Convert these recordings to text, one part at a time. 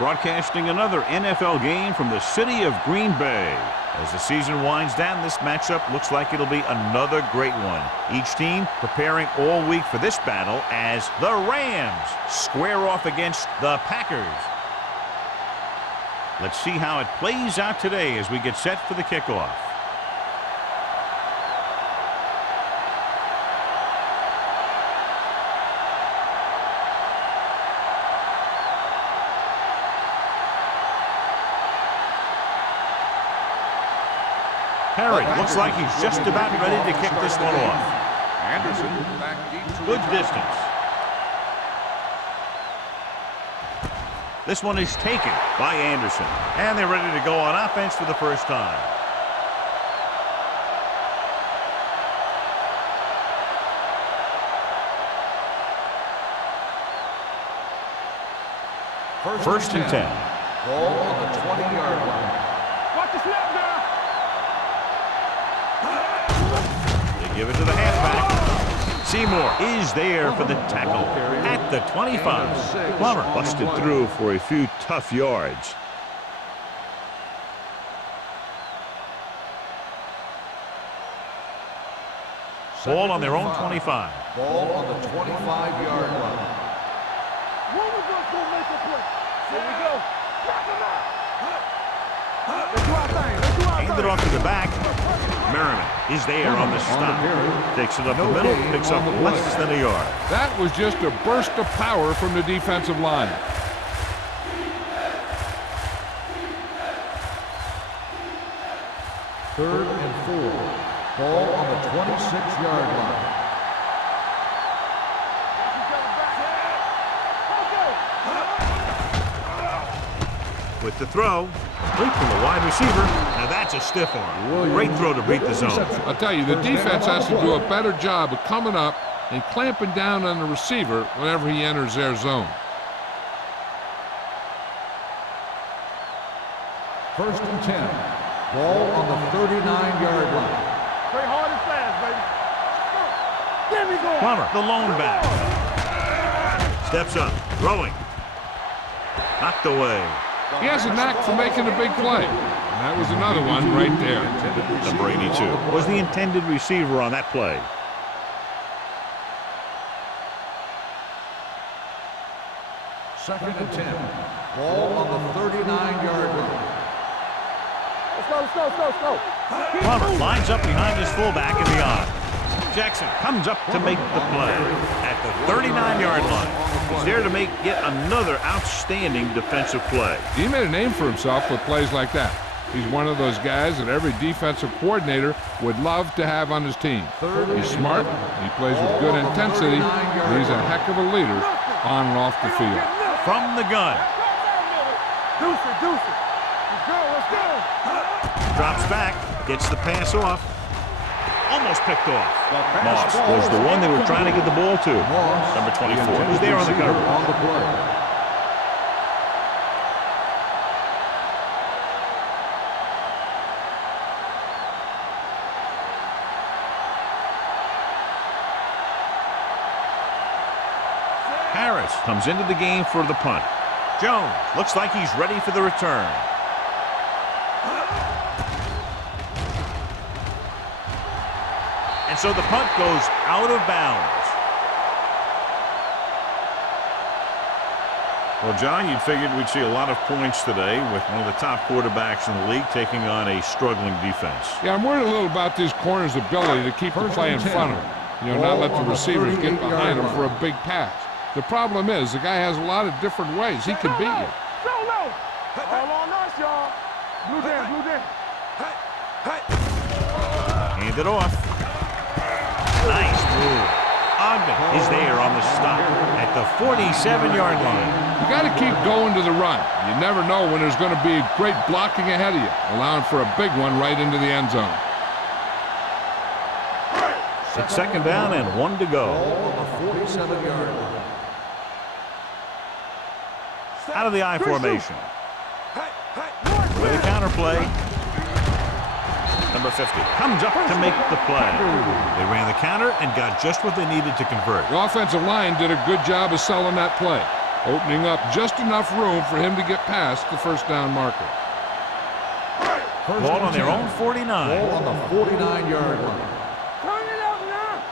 broadcasting another NFL game from the city of Green Bay. As the season winds down, this matchup looks like it'll be another great one. Each team preparing all week for this battle as the Rams square off against the Packers. Let's see how it plays out today as we get set for the kickoff. Perry looks like he's just about ready to kick this one off. Anderson back deep. Good distance. This one is taken by Anderson. And they're ready to go on offense for the first time. First and 10. Ball on the 20-yard line. Watch the snap now. They give it to the halfback. Seymour is there for the tackle at the 25. Plummer busted through for a few tough yards. Ball on their own 25. Ball on the 25-yard line. One of us gonna make a play. Here we go. Drop him out. Let's do our thing. Let's do our thing. Hand it off to the back. Merriman is there on the stop. Takes it up the middle, picks up less than a yard. That was just a burst of power from the defensive line. Third and 4. Ball on the 26-yard line. With the throw, complete from the wide receiver. Now that's a stiff arm. Great throw to beat the zone. I'll tell you, the defense has to do a better job of coming up and clamping down on the receiver whenever he enters their zone. First and 10. Ball on the 39-yard line. Play hard and fast, baby. There we go. Plummer, the lone back. Steps up, throwing. Knocked away. He has a knack for making a big play. And that was another one right there. Number 82 was the intended receiver on that play. Second and 10. Ball on the 39-yard line. Let's go, let's go, let's go, let's go. Keep Plummer moving. lines up behind his fullback in the odd. Jackson comes up to make the play at the 39-yard line. He's there to make yet another outstanding defensive play. He made a name for himself with plays like that. He's one of those guys that every defensive coordinator would love to have on his team. He's smart, he plays with good intensity, and he's a heck of a leader on and off the field. From the gun. Deuce it, deuce it. Let's go, let's go. Drops back, gets the pass off. Almost picked off. Moss was the one they were trying to get the ball to. Number 24 was there on the cover. On the play. Harris comes into the game for the punt. Jones looks like he's ready for the return. And so the punt goes out of bounds. Well, John, you'd figured we'd see a lot of points today with one of the top quarterbacks in the league taking on a struggling defense. Yeah, I'm worried a little about these corners' ability to keep the play in front of them. You know, not let the receivers get behind them for a big pass. The problem is the guy has a lot of different ways he can beat you. Solo. All on us, y'all. Blue down, blue down. Hand it off. Nice move. Ogden is there on the stop at the 47-yard line. You got to keep going to the run. You never know when there's going to be great blocking ahead of you, allowing for a big one right into the end zone. It's second down and 1 to go. Ball on the 47-yard line. Out of the I formation. With a counter play. Number 50 comes up to make the play. They ran the counter and got just what they needed to convert. The offensive line did a good job of selling that play. opening up just enough room for him to get past the first down marker. Ball on their own 49. Ball on the 49-yard line. Turn it up now.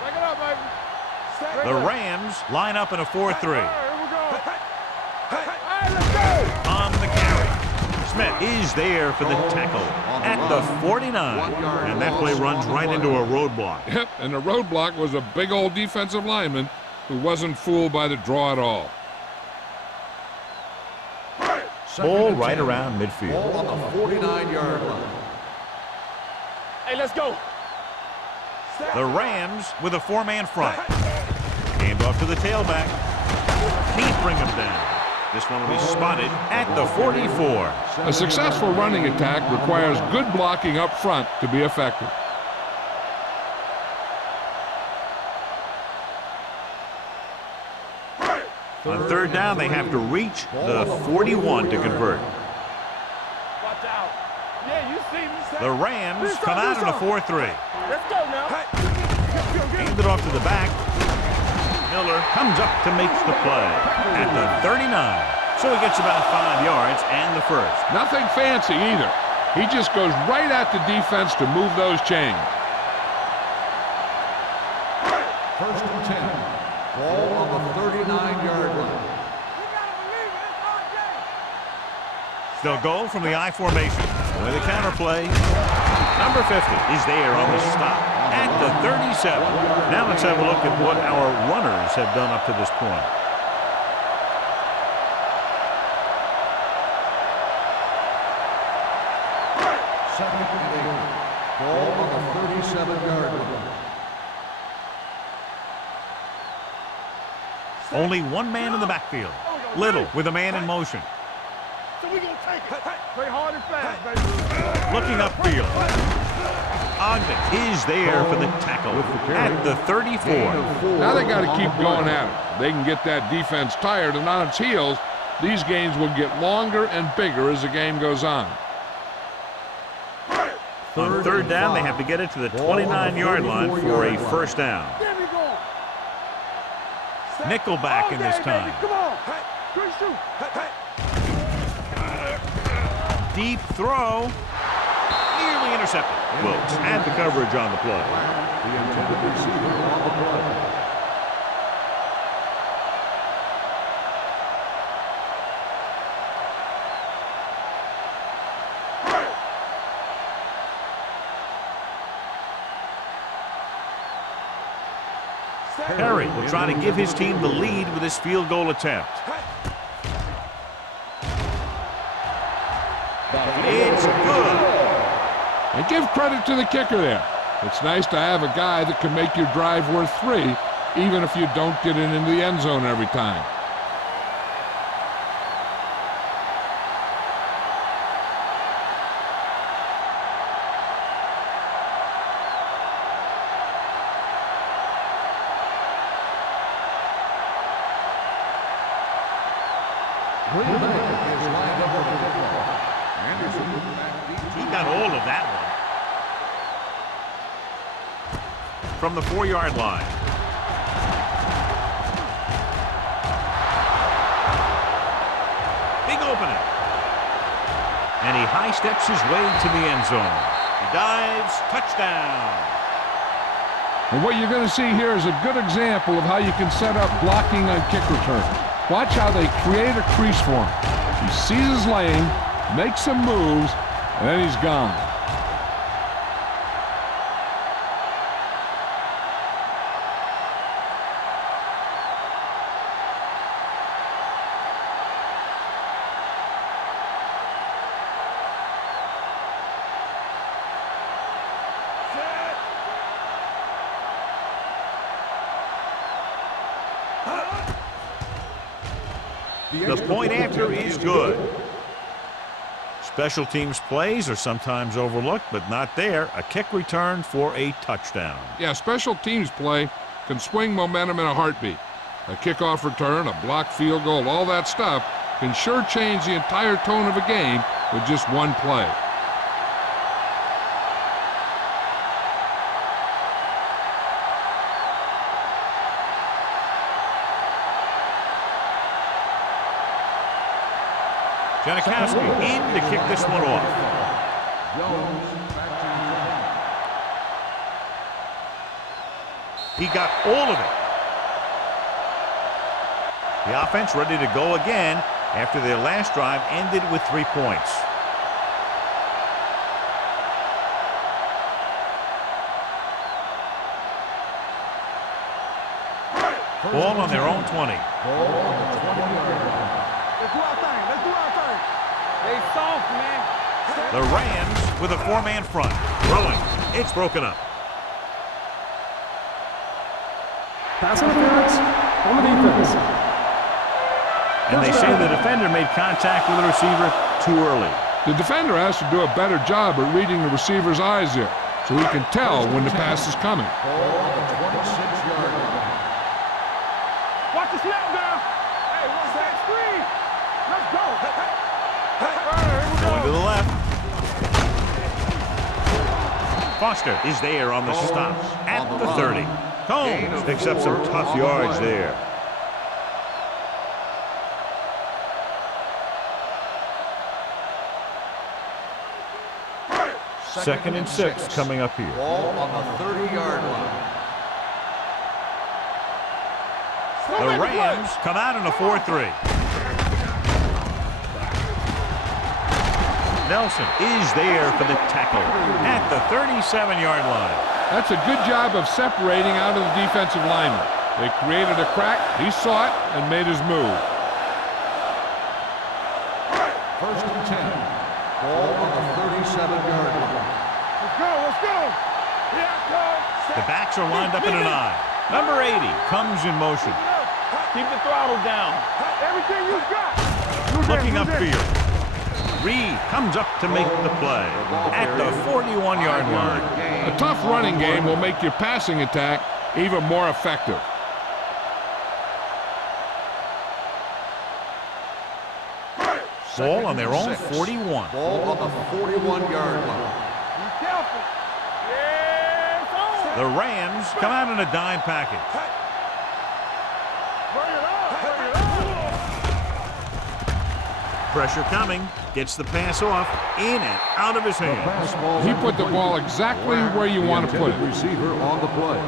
Back it up, baby. The Rams line up in a 4-3. Here we go. All right, let's go. On the carry. Smith is there for the tackle at the 49. And that play runs right into a roadblock. Yep, and the roadblock was a big old defensive lineman who wasn't fooled by the draw at all. Ball right around midfield. Ball on the 49-yard line. Hey, let's go. The Rams with a four-man front. Hand off to the tailback. Can't bring him down. This one will be spotted at the 44. A successful running attack requires good blocking up front to be effective. On third down, they have to reach the 41 to convert. Watch out. Yeah, you see me. The Rams come out in a 4-3. Let's go now. Hand it off to the back. Miller comes up to make the play at the 39. So he gets about 5 yards and the first. Nothing fancy either. He just goes right at the defense to move those chains. First and 10. Ball on the 39-yard line. They'll go from the I formation with a counter play. Number 50 is there on the stop at the 37. Now let's have a look at what our runners have done up to this point. Second and 8. Ball on the 37-yard line. Only one man in the backfield. Little with a man in motion. So we gonna take it. Play hard and fast, baby. Looking upfield. Ogden is there for the tackle at the 34. Now they got to keep going at it. They can get that defense tired and on its heels. These games will get longer and bigger as the game goes on. On third down, they have to get it to the 29-yard line for a first down. There we go. Nickelback in this time. Come on. Good shoot. Deep throw. Nearly intercepted. Wilkes had the coverage on the play. The intended receiver on the play. Perry will try to give his team the lead with his field goal attempt. It's good. And give credit to the kicker there. It's nice to have a guy that can make your drive worth 3, even if you don't get it into the end zone every time. Green Bay is lined up for the kickoff. Anderson He got all of that one. From the 4-yard line. Big opening. And he high steps his way to the end zone. He dives, touchdown. And what you're going to see here is a good example of how you can set up blocking on kick return. Watch how they create a crease for him. He sees his lane, makes some moves, and then he's gone. The point after is good. Special teams plays are sometimes overlooked, but not there. A kick return for a touchdown. Yeah, special teams play can swing momentum in a heartbeat. A kickoff return, a blocked field goal, all that stuff can sure change the entire tone of a game with just one play. Janikowski in to kick this one off. Jones back to He got all of it. The offense ready to go again after their last drive ended with 3 points. Ball on their own 20. ball on the 20-yard line. Let's do our thing. Let's do our thing. They soft, man. The Rams with a 4-man front. Throwing. It's broken up. Pass interference on the defense. And they say the defender made contact with the receiver too early. The defender has to do a better job at reading the receiver's eyes there, so he can tell when the pass is coming. Ball on the 26-yard line. Watch the snap down. Hey, what's that screen? Let's go. Going to the left. Foster is there on the stop at the 30. Combs picks up some tough yards there. Second and 6 coming up here. Ball on the 30-yard line. The Rams come out in a 4-3. Nelson is there for the tackle at the 37-yard line. That's a good job of separating out of the defensive lineman. They created a crack, he saw it, and made his move. First and 10. Ball on the 37-yard line. Let's go. Let's go. Here it comes. The backs are lined up in an I. Number 80 comes in motion. Keep the throttle down. Everything you got. Looking upfield. Reed comes up to make the play at the 41-yard line. A tough running game will make your passing attack even more effective. Ball on their own 6. 41. Ball on the 41-yard line. Be careful. Yes, The Rams come out in a dime package. Bring it up. Bring it up. Pressure coming. Gets the pass off. In and out of his hands. He put the ball exactly where you want to put it. Receiver on the play.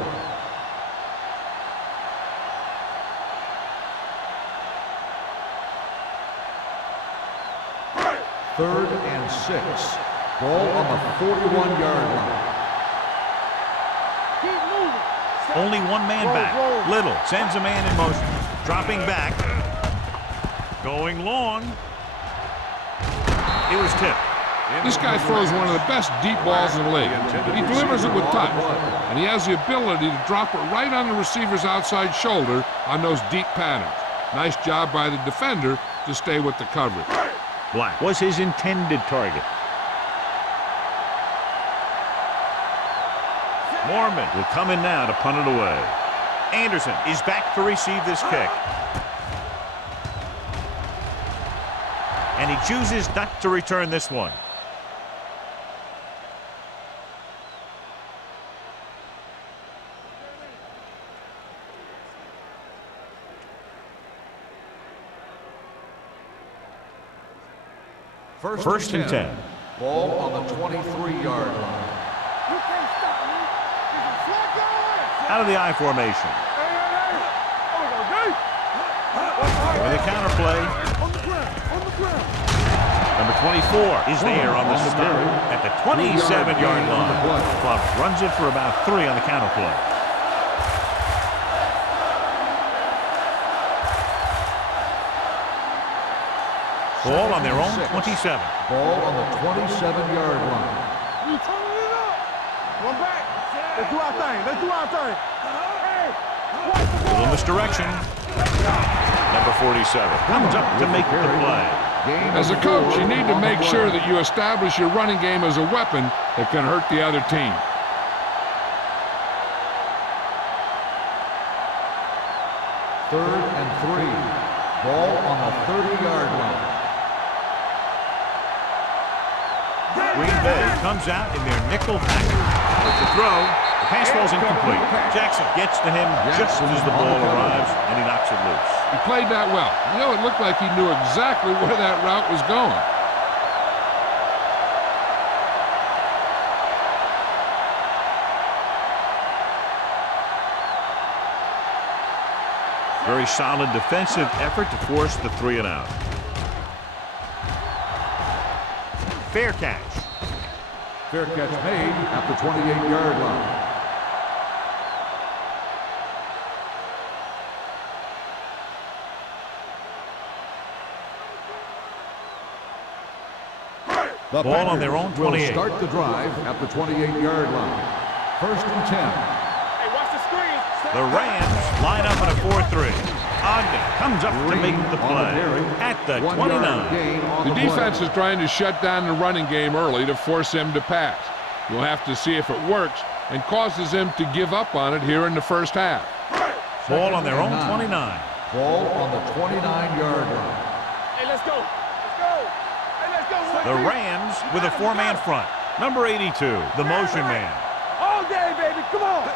Third and 6. Ball on the 41-yard line. Keep moving. Only one man back. Little sends a man in motion. Dropping back. Going long. It was tipped. This guy throws one of the best deep balls in the league. He delivers it with touch, and he has the ability to drop it right on the receiver's outside shoulder on those deep patterns. Nice job by the defender to stay with the coverage. Black was his intended target. Mormon will come in now to punt it away. Anderson is back to receive this kick. And he chooses not to return this one. First and 10. Ball on the 23-yard line. You can't stop me. You can flag going. Out of the I formation. With a counter play. On the ground. On the ground. Number 24 is there on the stop at the 27-yard line. Club runs it for about 3 on the counter play. Ball on their own 27. Ball on the 27-yard line. You turning it up. One back. Let's do our thing. Let's do our thing. Hey. Little misdirection. Number 47 comes up to make the play. As a coach, you need to make sure that you establish your running game as a weapon that can hurt the other team. Third and 3. Ball on the 30-yard line. Green Bay comes out in their nickel package. With the throw, the Pass ball's incomplete. Jackson gets to him just as the ball arrives, and he knocks it loose. He played that well. You know, it looked like he knew exactly where that route was going. Very solid defensive effort to force the 3 and out. Fair catch. Fair catch made at the 28-yard line. The ball on their own 28. Will start the drive at the 28-yard line. 1st and 10. Hey, watch the screen. The Rams line up in a 4-3. Ogden comes up to make the play at the 29. The defense is trying to shut down the running game early to force him to pass. We'll have to see if it works and causes him to give up on it here in the first half. Ball on their own 29. Ball on the 29-yard line. Hey, let's go. Let's go. Hey, let's go. The Rams with a 4-man front. Number 82, the motion man. All day, baby. Come on.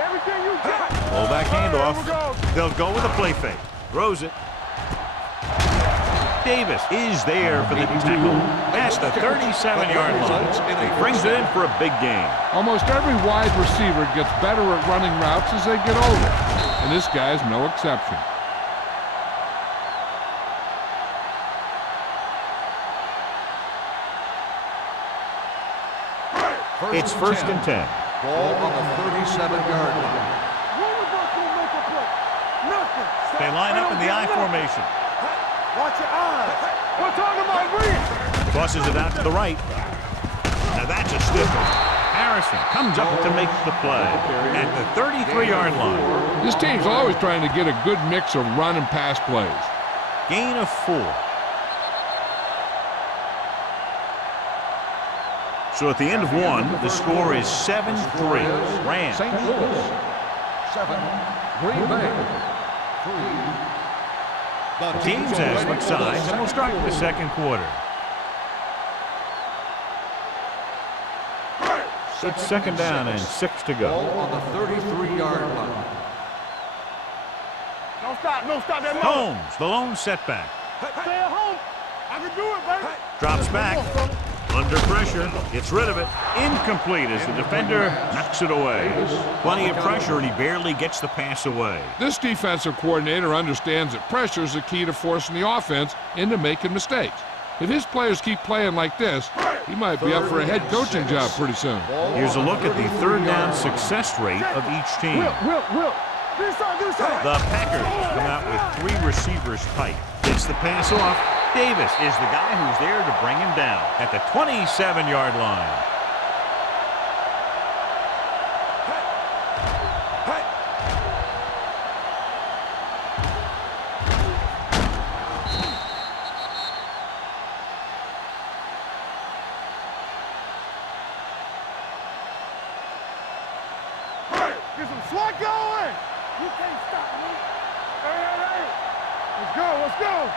Everything you got. Pull back handoff. They'll go with a play fake. Throws it. Davis is there for the tackle. That's the 37-yard line. He brings it in for a big gain. Almost every wide receiver gets better at running routes as they get older, and this guy's no exception. It's 1st and 10. Ball on the 37-yard line. They line up in the I formation. Watch your eyes. We're talking about reach. Tosses it out to the right. Now that's a stiffer. Harrison comes up to make the play at the 33-yard line. This team's always trying to get a good mix of run and pass plays. Gain of 4. So at the end of 1, the score is 7-3. Rams. St. Louis, 7. Green Bay, 3. The teams have switched sides, and we'll start the second quarter. It's 2nd down and 6 to go. Ball on the 33-yard line. Don't stop. Don't stop that. Holmes, the lone setback. Stay at home. I can do it, baby. Drops back. Under pressure, gets rid of it. Incomplete as the defender knocks it away. Plenty of pressure, and he barely gets the pass away. This defensive coordinator understands that pressure is the key to forcing the offense into making mistakes. If his players keep playing like this, he might be up for a head coaching job pretty soon. Here's a look at the 3rd down success rate of each team. Will. The Packers come out with 3 receivers tight. Gets the pass off. Davis is the guy who's there to bring him down at the 27-yard line. Get some swat going. You can't stop me. Hey. Let's go.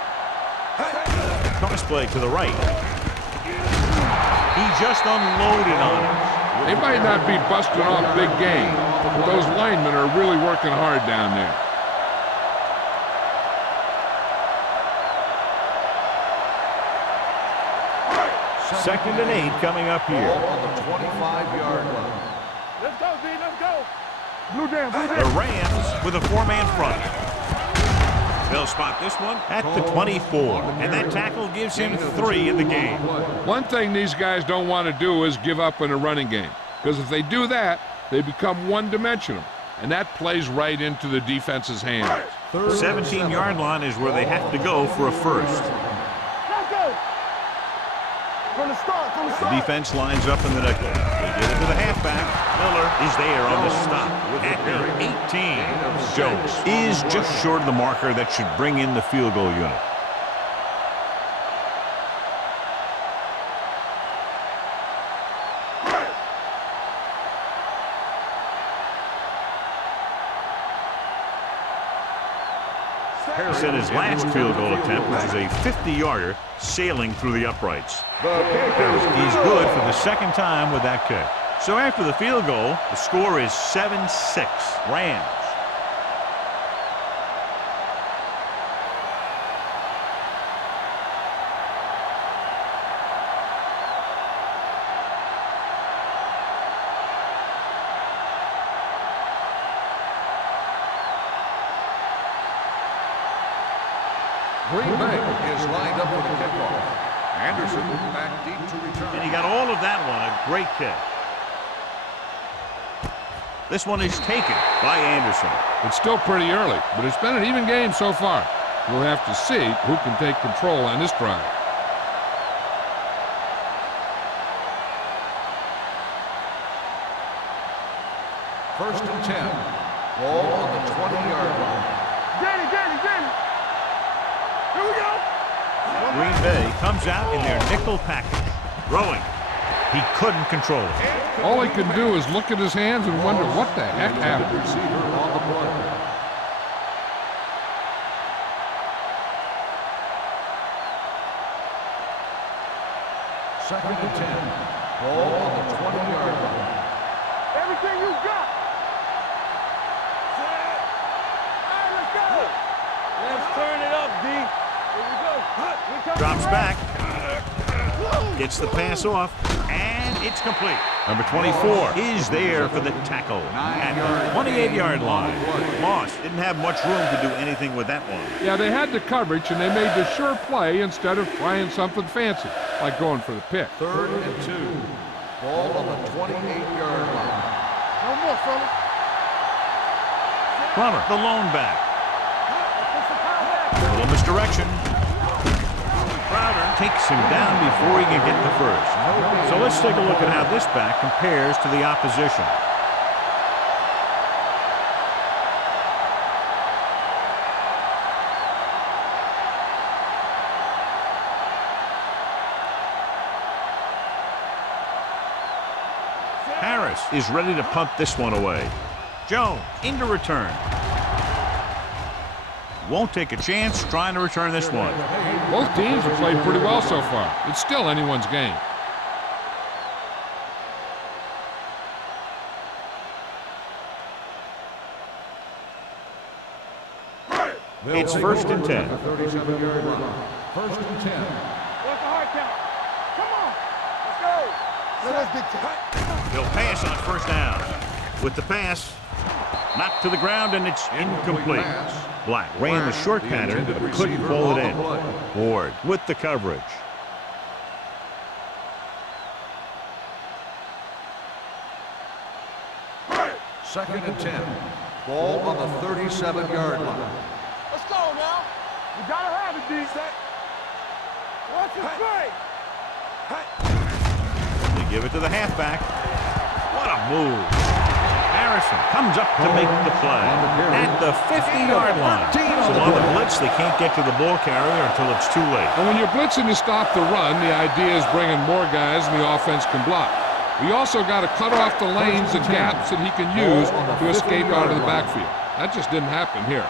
Cross play to the right. He just unloaded on him. They might not be busting off big game, but those linemen are really working hard down there. Second and 8 coming up here. Ball on the 25-yard line. Let's go, D. Let's go. Blue down. The Rams with a 4-man front. They'll spot this one at the 24, and that tackle gives him 3 in the game. One thing these guys don't want to do is give up in a running game, because if they do that, they become one-dimensional, and that plays right into the defense's hands. 17-yard line is where they have to go for a first. Let's go. From the start. The defense lines up in the nickel. They get it to the halfback. Miller is there on the stop at the 18. Jones is just short of the marker that should bring in the field goal unit. He said his last field goal attempt, which was a 50-yarder, sailing through the uprights. He's good for the second time with that kick. So after the field goal, the score is 7-6, Rams. Green Bay is lined up for the kickoff. Anderson back deep to return. And he got all of that one, a great kick. This one is taken by Anderson. It's still pretty early, but it's been an even game so far. We'll have to see who can take control on this drive. First and 10. Ball on the 20-yard line. Danny. Here we go. Green Bay comes out in their nickel package. Throwing. He couldn't control it. All he could do is look at his hands and wonder what the heck happened. Receiver on the play. Second and 10. Ball on the 20-yard line. Everything you got. Set. All right, let's go. Let's turn it up, D. Here we go. Drops back. Gets the pass off. And it's complete. Number 24 is there for the tackle at the 28-yard line. Moss didn't have much room to do anything with that one. Yeah, they had the coverage, and they made the sure play instead of trying something fancy, like going for the pick. Third and 2. Ball on the 28-yard line. No more, fellas. Plummer, the lone back. A little misdirection. Crowder takes him down before he can get the first. So let's take a look at how this back compares to the opposition. Harris is ready to punt this one away. Jones into return. Won't take a chance trying to return this one. Both teams have played pretty well so far. It's still anyone's game. It's first and 10. 37-yard line. First and 10. What's the hard count? Come on. Let's go. Let us dictate. They'll pass on first down. With the pass, knocked to the ground, and it's incomplete. Black ran the short pattern, but couldn't pull it in. Ward with the coverage. Second and 10. Ball on the 37-yard line. Let's go now. We gotta have it, D. Watch it straight. They give it to the halfback. What a move. Harrison comes up to make the play at the 50-yard line. So on the blitz, they can't get to the ball carrier until it's too late. And when you're blitzing to stop the run, the idea is bringing more guys and the offense can block. We also got to cut off the lanes and gaps that he can use to escape out of the backfield. That just didn't happen here.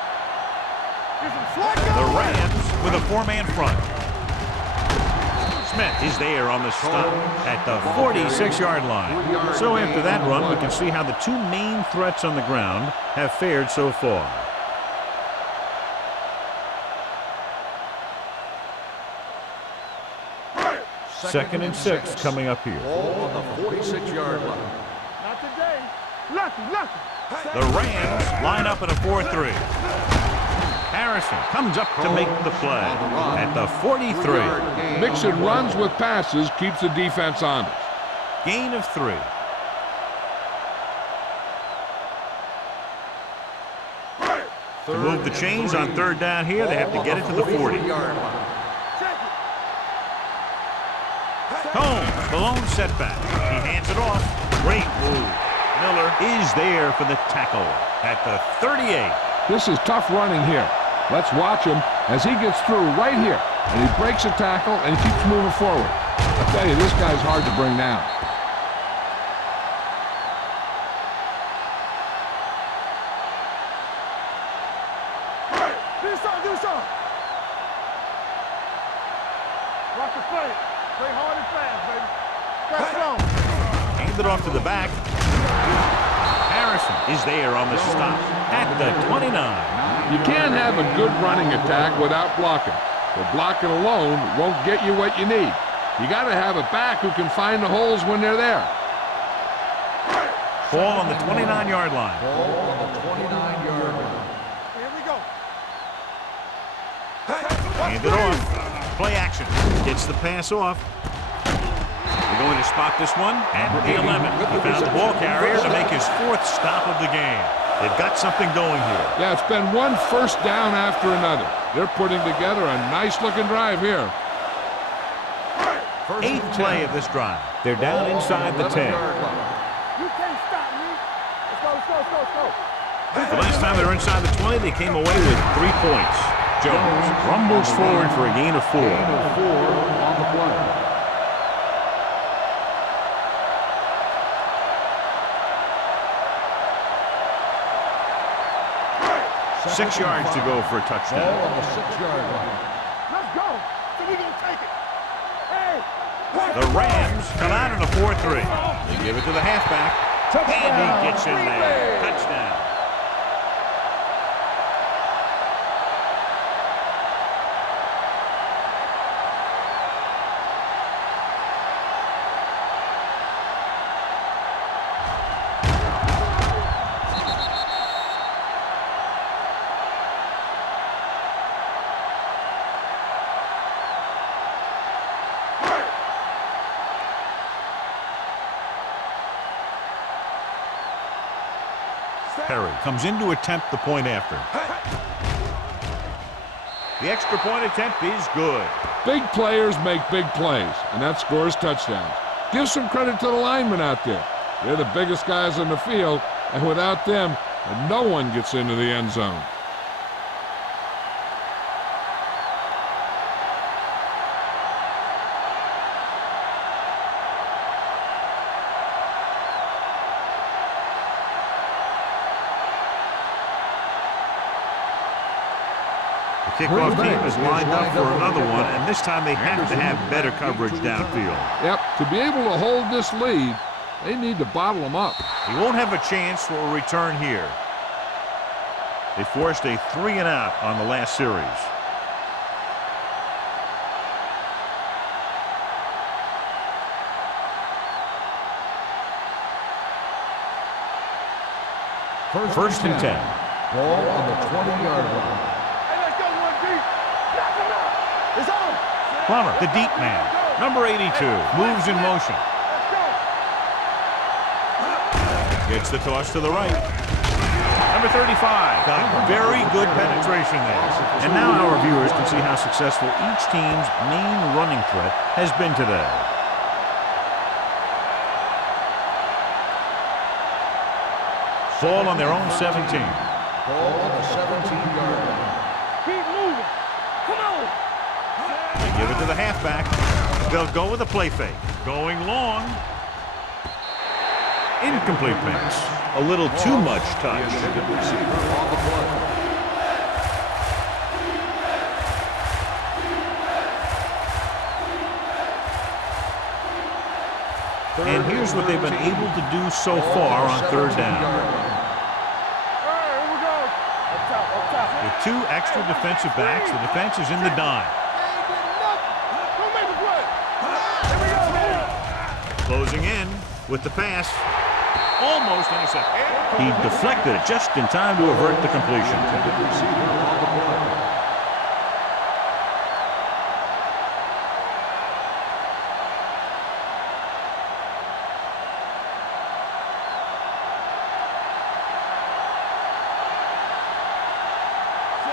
The Rams with a four-man front. Smith is there on the stop at the 46-yard line. So after that run, we can see how the two main threats on the ground have fared so far. Second and 6 coming up here. Ball on the 46-yard line. Not today. Lucky. The Rams line up in a 4-3. Harrison comes up to make the play at the 43. Mixing runs with passes keeps the defense honest. Gain of 3. To move the chains on third down here, they have to get it to the 40. Combs, the lone setback. He hands it off. Great move. Miller is there for the tackle at the 38. This is tough running here. Let's watch him as he gets through right here. And he breaks a tackle and keeps moving forward. I tell you, this guy's hard to bring down. Do something. Watch the play. Play hard and fast, baby. Press it on. hand it off to the back. Harrison is there on the stop at the 29. You can't have a good running attack without blocking. But blocking alone won't get you what you need. You got to have a back who can find the holes when they're there. Ball on the 29-yard line. Ball on the 29-yard line. Here we go. Hand it off. Play action. Gets the pass off. They're going to spot this one at the 11. He found the ball carrier to make his 4th stop of the game. They've got something going here. Yeah, it's been one first down after another. They're putting together a nice-looking drive here. 8th play of this drive. They're down inside the 10. You can't stop me. Let's go, let's go, let's go, let's go. The last time they were inside the 20, they came away with 3 points. Jones rumbles forward for a gain of 4. Gain of 4 on the play. 6 yards to go for a touchdown. Ball on the 6-yard line. Let's go. So we gonna take it. Hey. The Rams come out in a 4-3. They give it to the halfback. And he gets in there. Touchdown. Perry comes in to attempt the point after. The extra point attempt is good. Big players make big plays, and that scores touchdowns. Give some credit to the linemen out there. They're the biggest guys on the field, and without them, no one gets into the end zone. Kickoff team is lined up for another one, and this time they have to have better coverage downfield. Yep, to be able to hold this lead, they need to bottle them up. He won't have a chance for a return here. They forced a 3-and-out on the last series. First and 10. Ball on the 20-yard line. Plummer, the deep man. Number 82, moves in motion. Gets the toss to the right. Number 35, got very good penetration there. And now our viewers can see how successful each team's main running threat has been today. Ball on their own 17. Ball on the 17-yard line. Keep moving. Come on. They give it to the halfback. They'll go with a play fake. Going long. Incomplete pass. A little too much touch. And here's what they've been able to do so far on 3rd down. Here we go. Up top, up top. With 2 extra defensive backs, the defense is in the dime. Don't make a play. Here we go, man. Closing in with the pass. Almost intercepted. He deflected it just in time to avert the completion.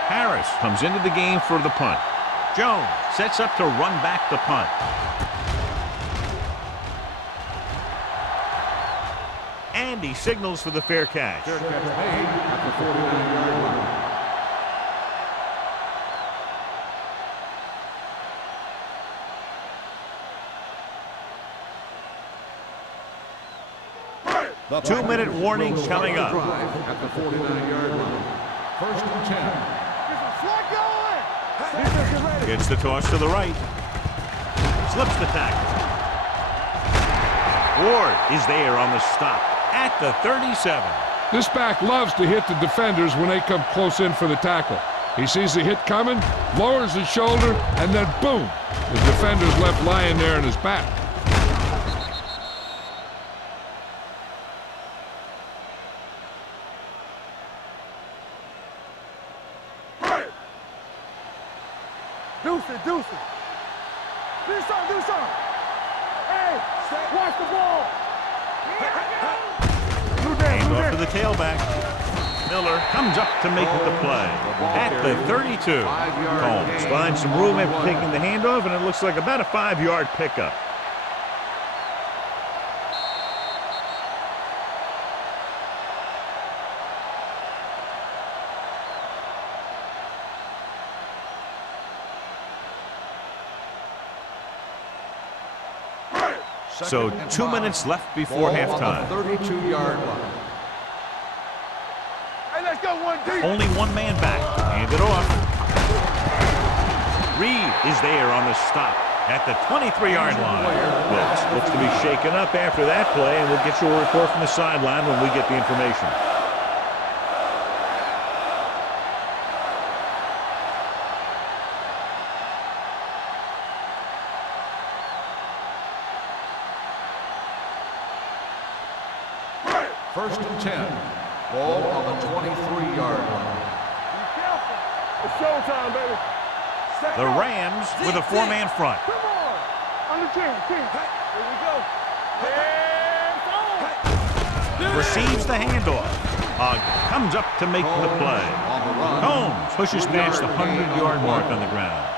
Harris comes into the game for the punt. Jones sets up to run back the punt. And he signals for the fair catch. Fair catch made at the 49-yard line. The 2-minute warning coming up. At the 49-yard line. First and 10. Get some slack going. Defense is ready. Gets the toss to the right. Slips the tackle. Ward is there on the stop at the 37. This back loves to hit the defenders when they come close in for the tackle. He sees the hit coming, lowers his shoulder, and then boom, the defender's left lying there in his back. Deuce it. Do something. Hey, watch the ball. Hand off to the tailback. Miller comes up to make the play at the 32. Combs finds some room after taking the handoff, and it looks like about a 5-yard pickup. So 2 minutes left before halftime. 32-yard line. Hey, let's go one deep. Only one man back. Hand it off. Reed is there on the stop at the 23-yard line. Wilkes looks to be shaken up after that play, and we'll get you a report from the sideline when we get the information. First and 10. Ball on the 23-yard line. Be careful. It's showtime, baby. The Rams with a 4-man front. Come on. Under 10. Here we go. Hands on. Receives the handoff. Ogden comes up to make the play. On the run. Combs pushes past the 100-yard mark on the ground.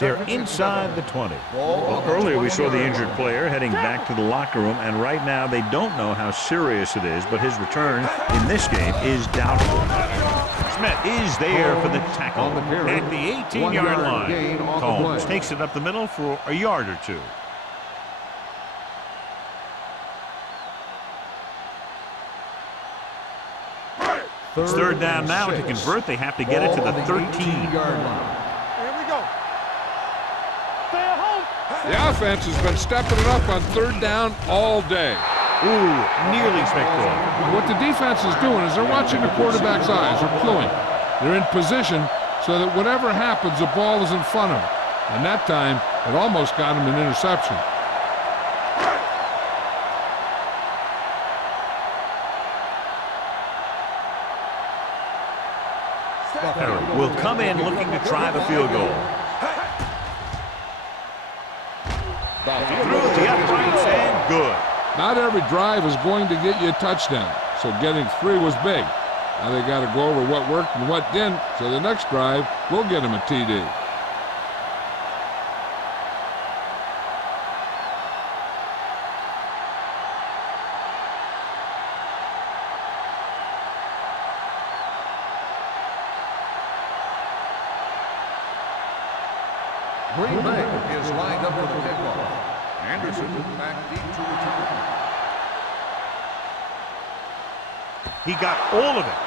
They're inside the 20. Well, earlier we saw the injured player heading back to the locker room, and right now they don't know how serious it is, but his return in this game is doubtful. Smith is there for the tackle at the 18-yard line. Combs takes it up the middle for a yard or two. It's third down now. To convert, they have to get it to the 13-yard line. The offense has been stepping it up on third down all day. Ooh, nearly spectacular. What the defense is doing is they're watching the quarterback's eyes. They're cluing. They're in position so that whatever happens, the ball is in front of them. And that time, it almost got him an interception. Herod will come in looking to try the field goal. Through the uprights and good. Not every drive is going to get you a touchdown, so getting 3 was big. Now they got to go over what worked and what didn't, so the next drive will get them a TD. Green Bay is lined up for the kickoff. Anderson back deep to return. He got all of it.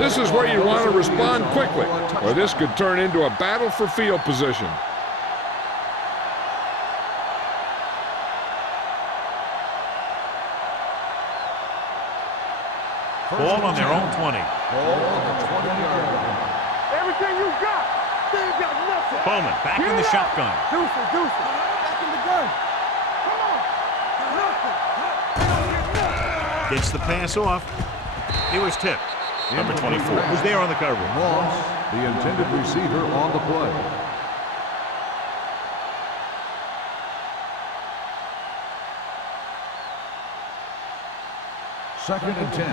This is where you want to respond quickly, or this could turn into a battle for field position. Ball on their own 20. Ball on the 20-yard line. Everything you got. They ain't got nothing. Bowman back in the shotgun. Deuce it. Back in the gun. Come on. Nothing. Gets the pass off. He was tipped. Number 24 was there on the cover. Moss, the intended receiver on the play. Second and 10.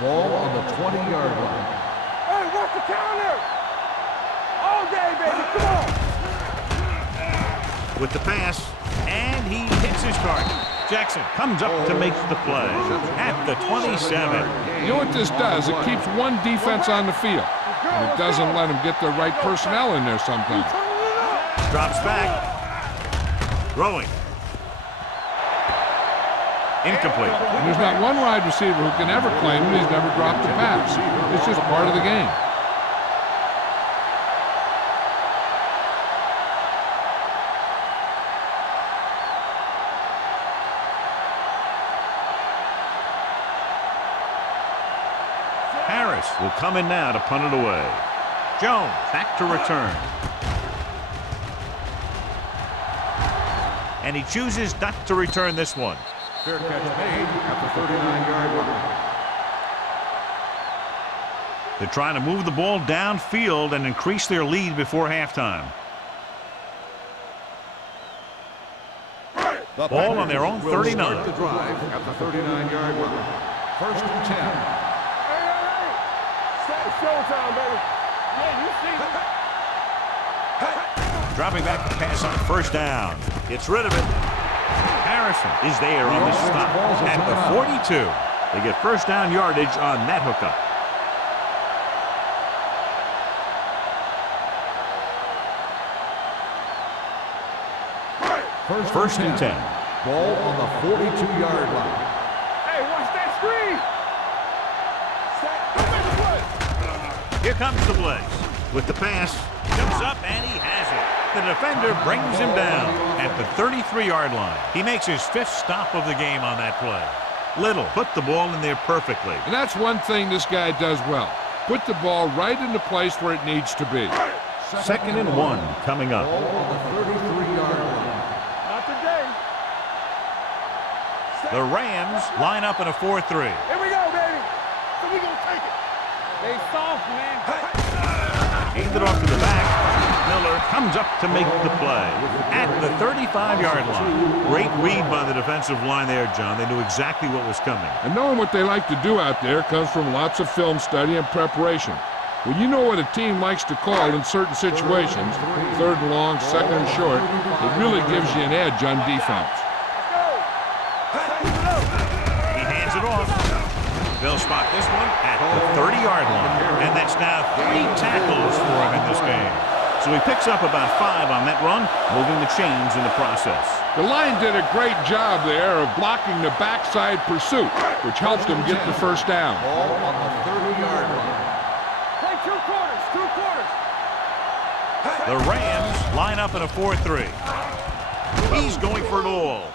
Ball on the 20-yard line. Hey, what's the counter? All day, baby. Come on. With the pass, and he hits his target. Jackson comes up to make the play at the 27. You know what this does? It keeps one defense on the field, and it doesn't let them get the right personnel in there sometimes. Drops back. Throwing. Incomplete. And there's not one wide receiver who can ever claim that he's never dropped a pass. It's just part of the game. Harris will come in now to punt it away. Jones back to return. And he chooses not to return this one. Fair catch made at the 39-yard line. They're trying to move the ball downfield and increase their lead before halftime. The Ball on their own will 39. start the drive at the 39-yard line. First and 10. It's showtime, baby. Yeah, you see it. Dropping back to pass on first down. Gets rid of it. Harrison is there on the stop at the 42. They get first down yardage on that hookup. First and 10. Ball on the 42-yard line. Hey, watch that screen. Here comes the blitz. With the pass, jumps up and he has it. The defender brings him down at the 33-yard line. He makes his 5th stop of the game on that play. Little put the ball in there perfectly. And that's one thing this guy does well. Put the ball right in the place where it needs to be. Second and 1 coming up. Ball on the 33-yard line. Not today. The Rams line up in a 4-3. Here we go, baby. So we gonna take it. They soft, man. Hands it off to the back. Miller comes up to make the play at the 35-yard line. Great read by the defensive line there, John. They knew exactly what was coming. And knowing what they like to do out there comes from lots of film study and preparation. When you know what a team likes to call in certain situations, third and long, second and short, it really gives you an edge on defense. He hands it off. They'll spot this one at the 30-yard line. And that's now 3 tackles for him in this game. So he picks up about 5 on that run, moving the chains in the process. The line did a great job there of blocking the backside pursuit, which helped them get the first down. Ball on the 30-yard line. Play 2 quarters, 2 quarters. The Rams line up in a 4-3. He's going for it all.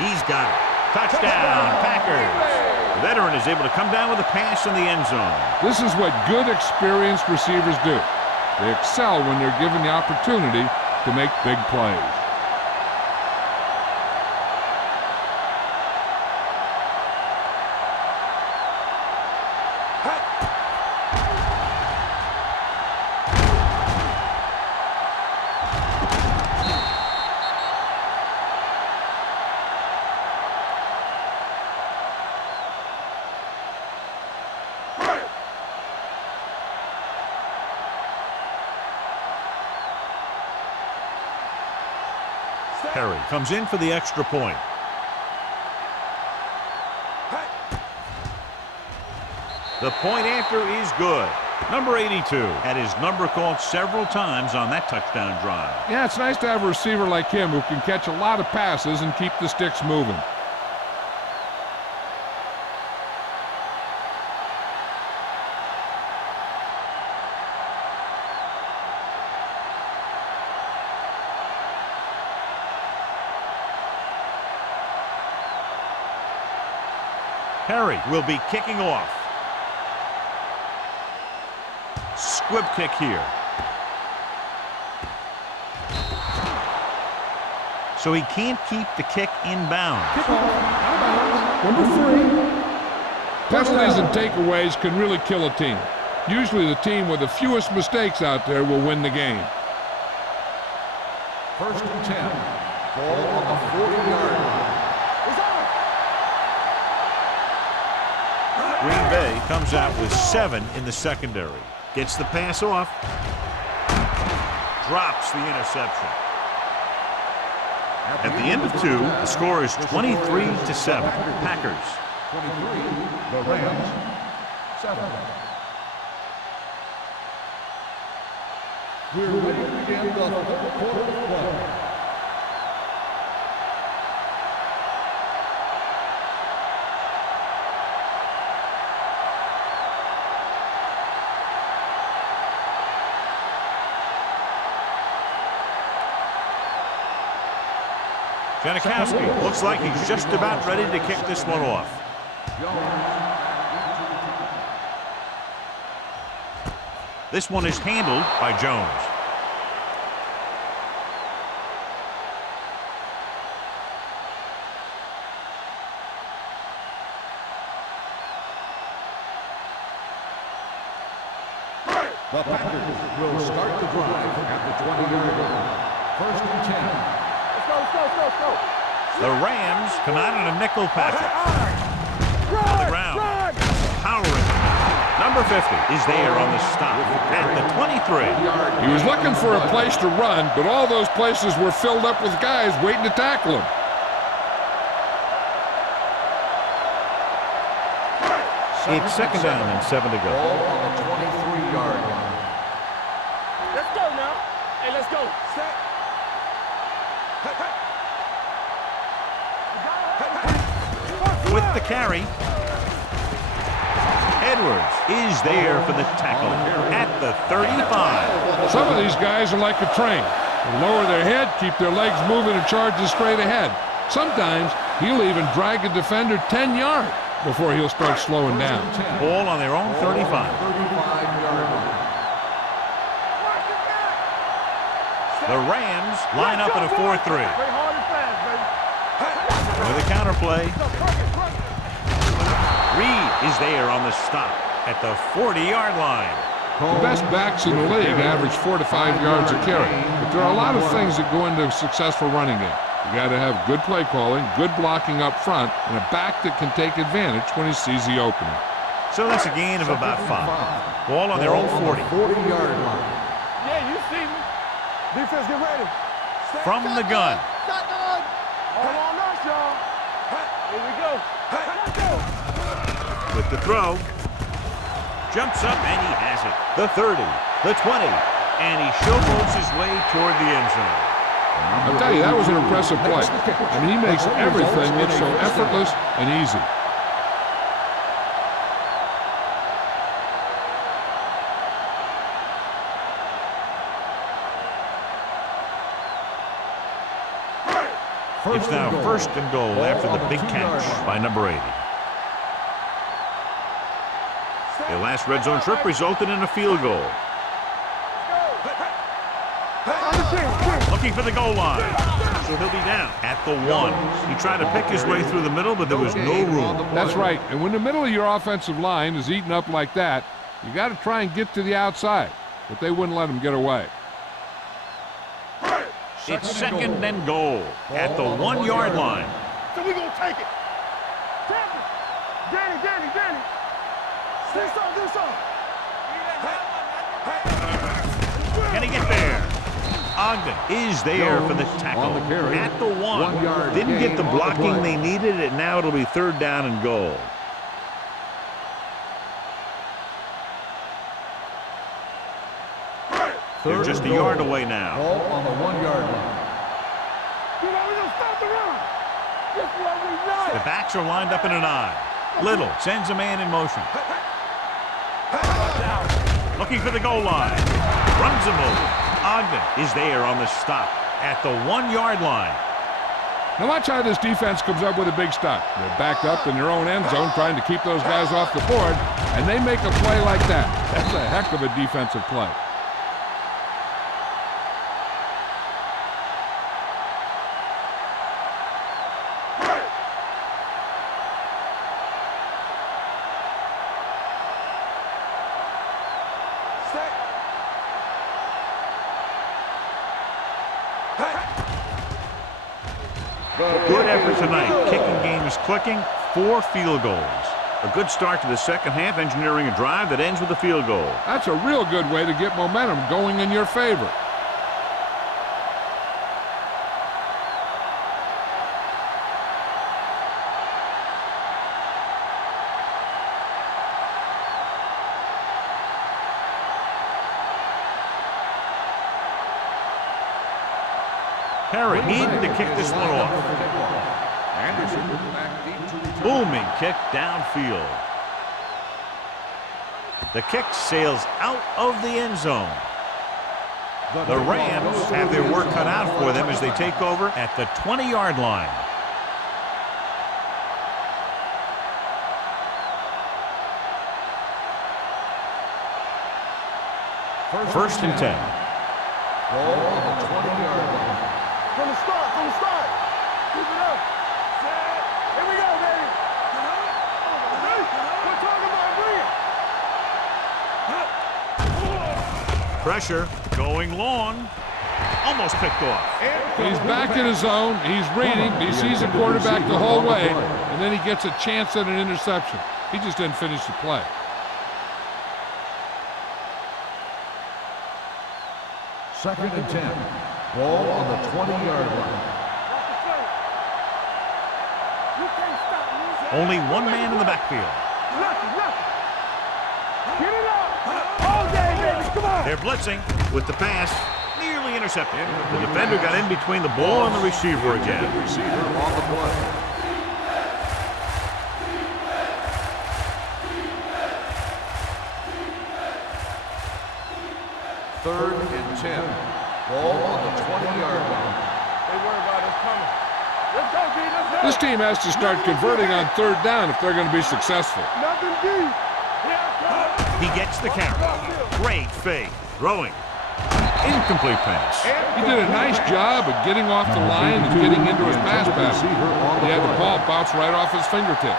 He's got it. Touchdown, Packers. The veteran is able to come down with a pass in the end zone. This is what good, experienced receivers do. They excel when they're given the opportunity to make big plays. Perry comes in for the extra point. The point after is good. Number 82 had his number called several times on that touchdown drive. Yeah, it's nice to have a receiver like him who can catch a lot of passes and keep the sticks moving. Perry will be kicking off. Squib kick here. So he can't keep the kick inbound. Number 3. Penalties and takeaways can really kill a team. Usually the team with the fewest mistakes out there will win the game. First and 10. Ball on the 40-yard line. Green Bay comes out with 7 in the secondary. Gets the pass off. Drops the interception. At the end of 2, the score is 23-7. Packers. 23. The Rams. 7. We're ready to begin the third quarter of play. Janikowski looks like he's just about ready to kick this one off. This one is handled by Jones. The Packers will start the drive at the 20-yard line. 1st and 10. Let's go. The Rams come out in a nickel package. On the ground. Powering. Number 50 is there on the stop at the 23. He was looking for a place to run, but all those places were filled up with guys waiting to tackle him. It's 2nd down and 7 to go. Ball on the 23-yard line. Let's go now. Hey, let's go. Set. With the carry. Edwards is there for the tackle at the 35. Some of these guys are like a train. They lower their head, keep their legs moving, and charge straight ahead. Sometimes he'll even drag a defender 10 yards before he'll start slowing down. Ball on their own 35. 35-yard line. The Rams line up in a 4-3. Play hard and fast, baby. With a counterplay. Reed is there on the stop at the 40-yard line. The best backs in the league average 4 to 5 yards a carry, but there are a lot of things that go into a successful running game. You got to have good play calling, good blocking up front, and a back that can take advantage when he sees the opening. So that's a gain of about 5. Ball on their own 40. 40-yard line. Yeah, you see me. Defense, get ready. From the gun. Hold on us, y'all. Here we go. Let's go. With the throw. Jumps up and he has it. The 30, the 20, and he showboats his way toward the end zone. I'll tell you, that was an impressive play. And he makes everything look so effortless and easy. It's now 1st and goal after the big catch by number 80. Their last red zone trip resulted in a field goal. Looking for the goal line. So he'll be down at the 1. He tried to pick his way through the middle, but there was no room. That's right. And when the middle of your offensive line is eaten up like that, you got to try and get to the outside. But they wouldn't let him get away. It's 2nd and goal at the 1-yard line. So we gonna take it. Danny. Do something. Can he get there? Ogden is there for the tackle at the 1. Didn't get the blocking they needed, and now it'll be 3rd down and goal. They're just a yard away now. Ball on the 1-yard line. We don't stop the run. Just what we know. The backs are lined up in an I. Little sends a man in motion. Looking for the goal line. Runs him over. Ogden is there on the stop at the 1-yard line. Now watch how this defense comes up with a big stop. They're backed up in their own end zone trying to keep those guys off the board, and they make a play like that. That's a heck of a defensive play. Good effort tonight. Kicking game is clicking. 4 field goals. A good start to the second half, engineering a drive that ends with a field goal. That's a real good way to get momentum going in your favor. Perry needing to kick this one off. Booming kick downfield. The kick sails out of the end zone. The Rams have their work cut out for them as they take over at the 20-yard line. First and 10. Ball on the 20-yard line. From the start. Keep it up. Here we go, baby. We're talking about brilliant. Pressure going long. Almost picked off. He's back in his zone. He's reading. He sees the quarterback the whole way, and then he gets a chance at an interception. He just didn't finish the play. Second and 10. Ball on the 20-yard line. You can't stop me. Only one man in the backfield. Nothing. Get it up. All day, baby. Come on. They're blitzing with the pass. Nearly intercepted. The defender got in between the ball and the receiver again. Receiver on the play. Third and 10. Ball on the 20-yard line. They worry about us coming. Let's go, D. Let's go. This team has to start converting on third down if they're going to be successful. Nothing deep. He gets the carry. Great fake. Throwing. Incomplete pass. He did a nice job of getting off the line and getting into his pass pattern. He had the ball bounce right off his fingertips.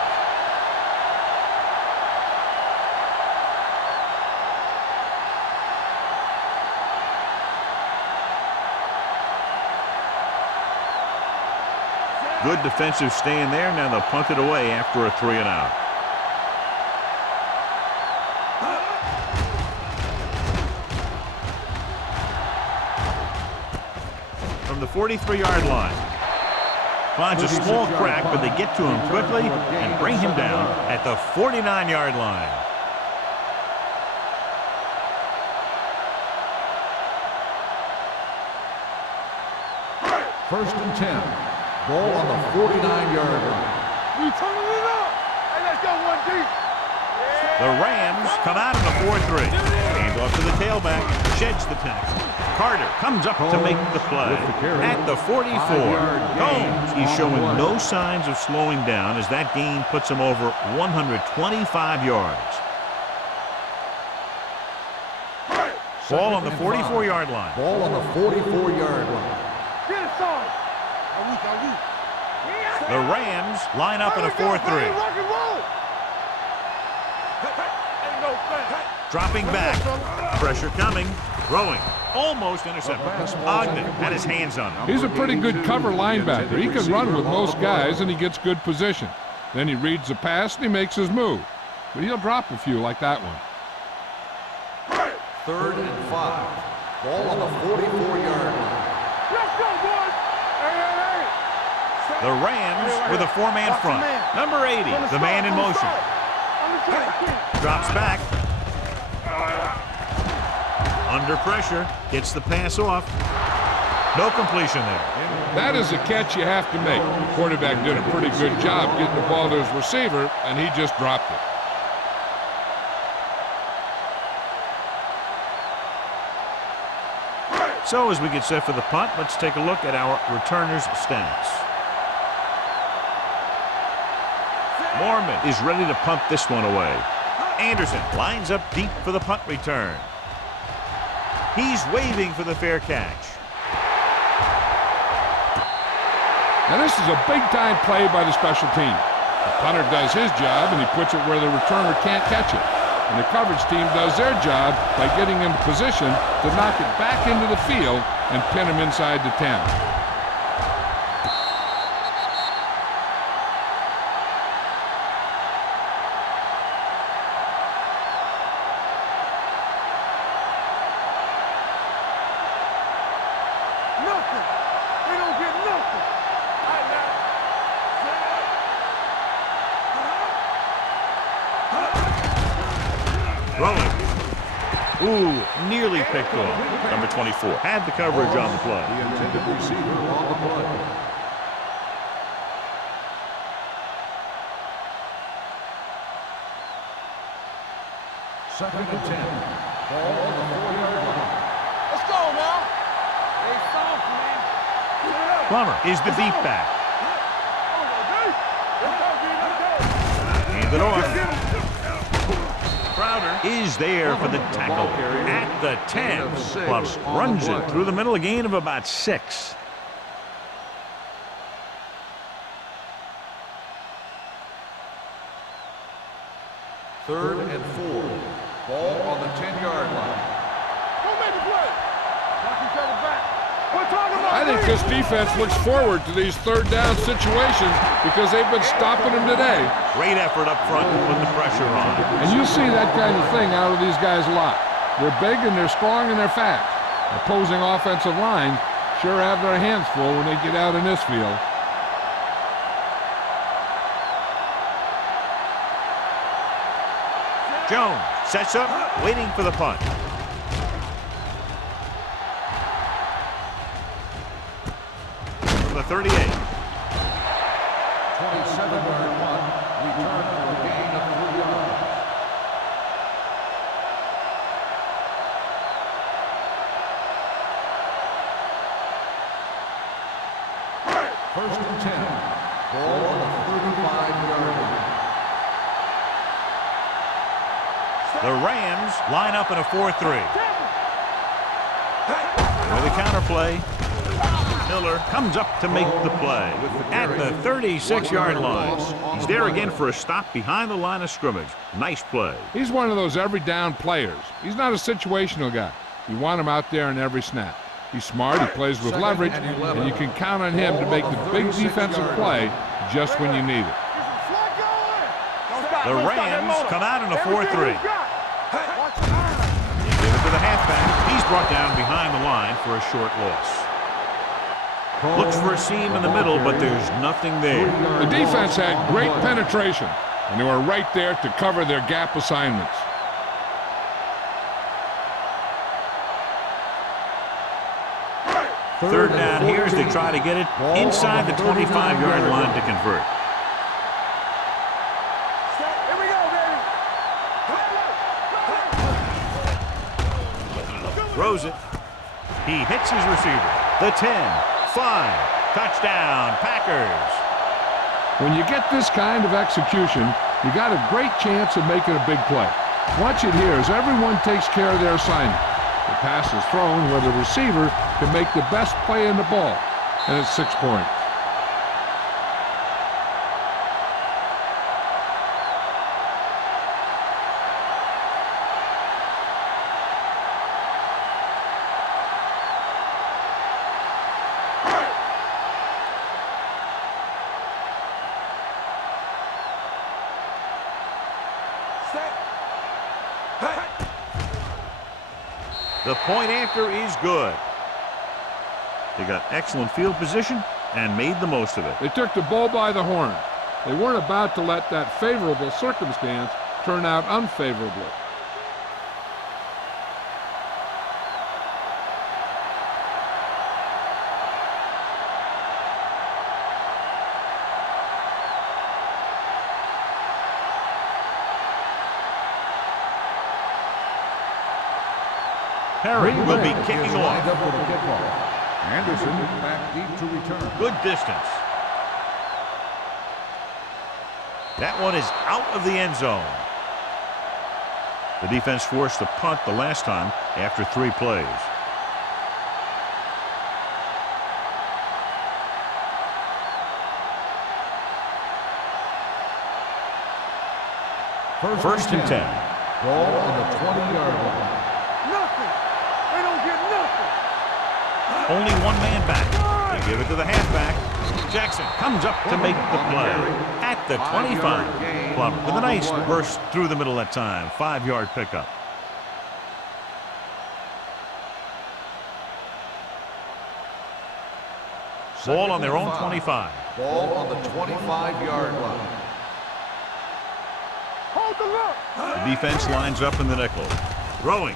Good defensive stand there. Now they'll punt it away after a 3 and out. From the 43-yard line. Finds a small crack, but they get to him quickly and bring him down at the 49-yard line. First and 10. Ball on the 49-yard line. We turning it up. Hey, let's go one deep. The Rams come out in the 4-3. Hand off to the tailback. Sheds the tackle. Carter comes up to make the play. At the 44. Gomes. He's showing no signs of slowing down as that gain puts him over 125 yards. Ball on the 44-yard line. Ball on the 44-yard line. Get it, son. The Rams line up in a 4-3. Rock and roll. Ain't no thing. Dropping back. Pressure coming. Throwing. Almost intercepted. Ogden had his hands on him. He's a pretty good cover linebacker. He can run with most guys, and he gets good position. Then he reads the pass, and he makes his move. But he'll drop a few like that one. Third and 5. Ball on the 44-yard line. Let's go, boys. Hey. The Rams with a 4-man front. Number 80, the man in motion. Drops back. Under pressure. Gets the pass off. No completion there. That is a catch you have to make. The quarterback did a pretty good job getting the ball to his receiver, and he just dropped it. So as we get set for the punt, let's take a look at our returners' stats. Mormon is ready to punt this one away. Anderson lines up deep for the punt return. He's waving for the fair catch. Now this is a big-time play by the special team. The punter does his job, and he puts it where the returner can't catch it. And the coverage team does their job by getting into position to knock it back into the field and pin him inside the 10. Nothing. They don't get nothing. Throwing. Ooh, nearly picked off. Number 24 had the coverage on the play. The intended receiver on the play. Second and 10. Ball on the 4-yard line. Let's go now. Plummer is the beat back. Hand it off. Crowder is there for the tackle at the 10. Plummer runs it through the middle, a gain of about 6. Third and 4. Ball on the 10-yard line. Don't make a play. Knock each other back. We're talking about I think this defense looks forward to these third down situations because they've been stopping them today. Great effort up front to put the pressure on. And you see that kind of thing out of these guys a lot. They're big and they're strong and they're fast. Opposing offensive lines sure have their hands full when they get out in this field. Jones sets up, waiting for the punt. From the 38. 27-yard punt. Return for a gain of 3 yards. First and 10. Ball on the 35-yard line. The Rams line up in a 4-3. With a counterplay. Miller comes up to make the play at the 36-yard line. He's there again for a stop behind the line of scrimmage. Nice play. He's one of those every down players. He's not a situational guy. You want him out there in every snap. He's smart, he plays with leverage, and you can count on him to make the big defensive play just when you need it. The Rams come out in a 4-3. They give it to the halfback. He's brought down behind the line for a short loss. Looks for a seam in the middle, but there's nothing there. The defense had great penetration, and they were right there to cover their gap assignments. Third down here as they try to get it inside the 25-yard line to convert. Here we go, baby. Throws it. He hits his receiver. The 10, 5, touchdown, Packers. When you get this kind of execution, you got a great chance of making a big play. Watch it here as everyone takes care of their assignment. The pass is thrown where the receiver can make the best play in the ball, and it's 6 points. The point after is good. They got excellent field position and made the most of it. They took the bull by the horns. They weren't about to let that favorable circumstance turn out unfavorably. Perry will be kicking Lined off. up for the kickoff. Anderson back deep to return. Good distance. That one is out of the end zone. The defense forced the punt the last time after 3 plays. First and 10. Ball on the 20-yard line. Nothing. They don't get nothing. Only one man back. They give it to the halfback. Jackson comes up to make the play at the 25. Plummer with a nice burst through the middle that time. 5-yard pickup. Ball on their own 25. Ball on the 25-yard line. Hold the look. The defense lines up in the nickel. Throwing.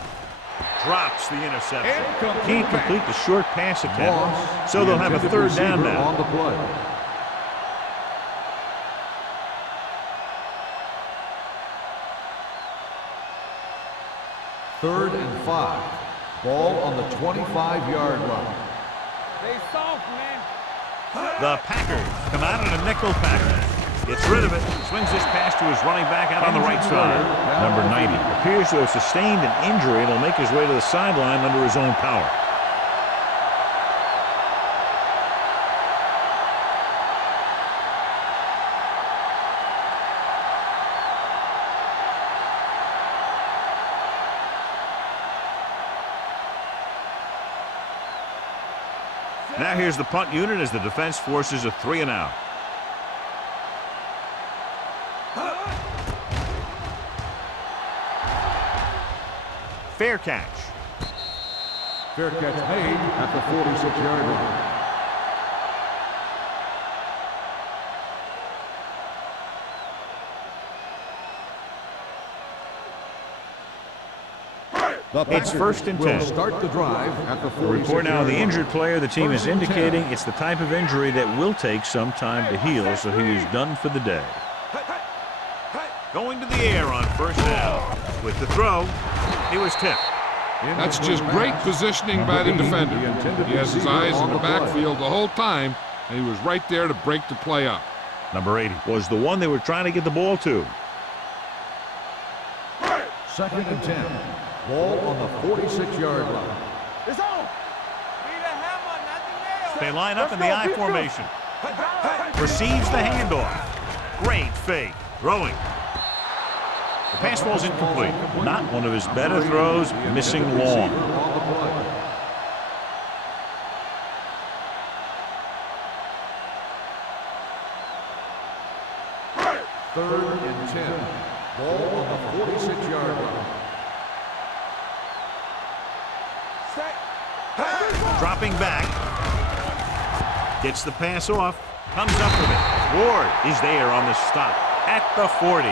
Drops the interception. Can't complete the short pass attempt, so they'll have a third down now. On the play. Third and 5. Ball on the 25-yard line. They soft, man. The Packers come out in a nickel package. Gets rid of it. Swings this pass to his running back out on the right side. Number 90 appears to have sustained an injury and will make his way to the sideline under his own power. Now here's the punt unit as the defense forces a 3-and-out. Fair catch. Fair catch made at the 46-yard line. It's 1st and 10. Start the drive at the 46-yard line. Report now, the injured player, the team is indicating it's the type of injury that will take some time to heal, so he is done for the day. Going to the air on 1st down. With the throw, he was tipped. That's just great positioning by the defender. He has his eyes in the backfield the whole time, and he was right there to break the play up. Number 80 was the one they were trying to get the ball to. 2nd and 10. Ball on the 46-yard line. It's on. Need a hammer, nothing else. They line up in the I formation. Receives the handoff. Great fake. Throwing. The pass ball's incomplete. Not one of his better throws. Missing long. Third and 10. Ball on the 46-yard line. Dropping back. Gets the pass off. Comes up with it. Ward is there on the stop at the 40.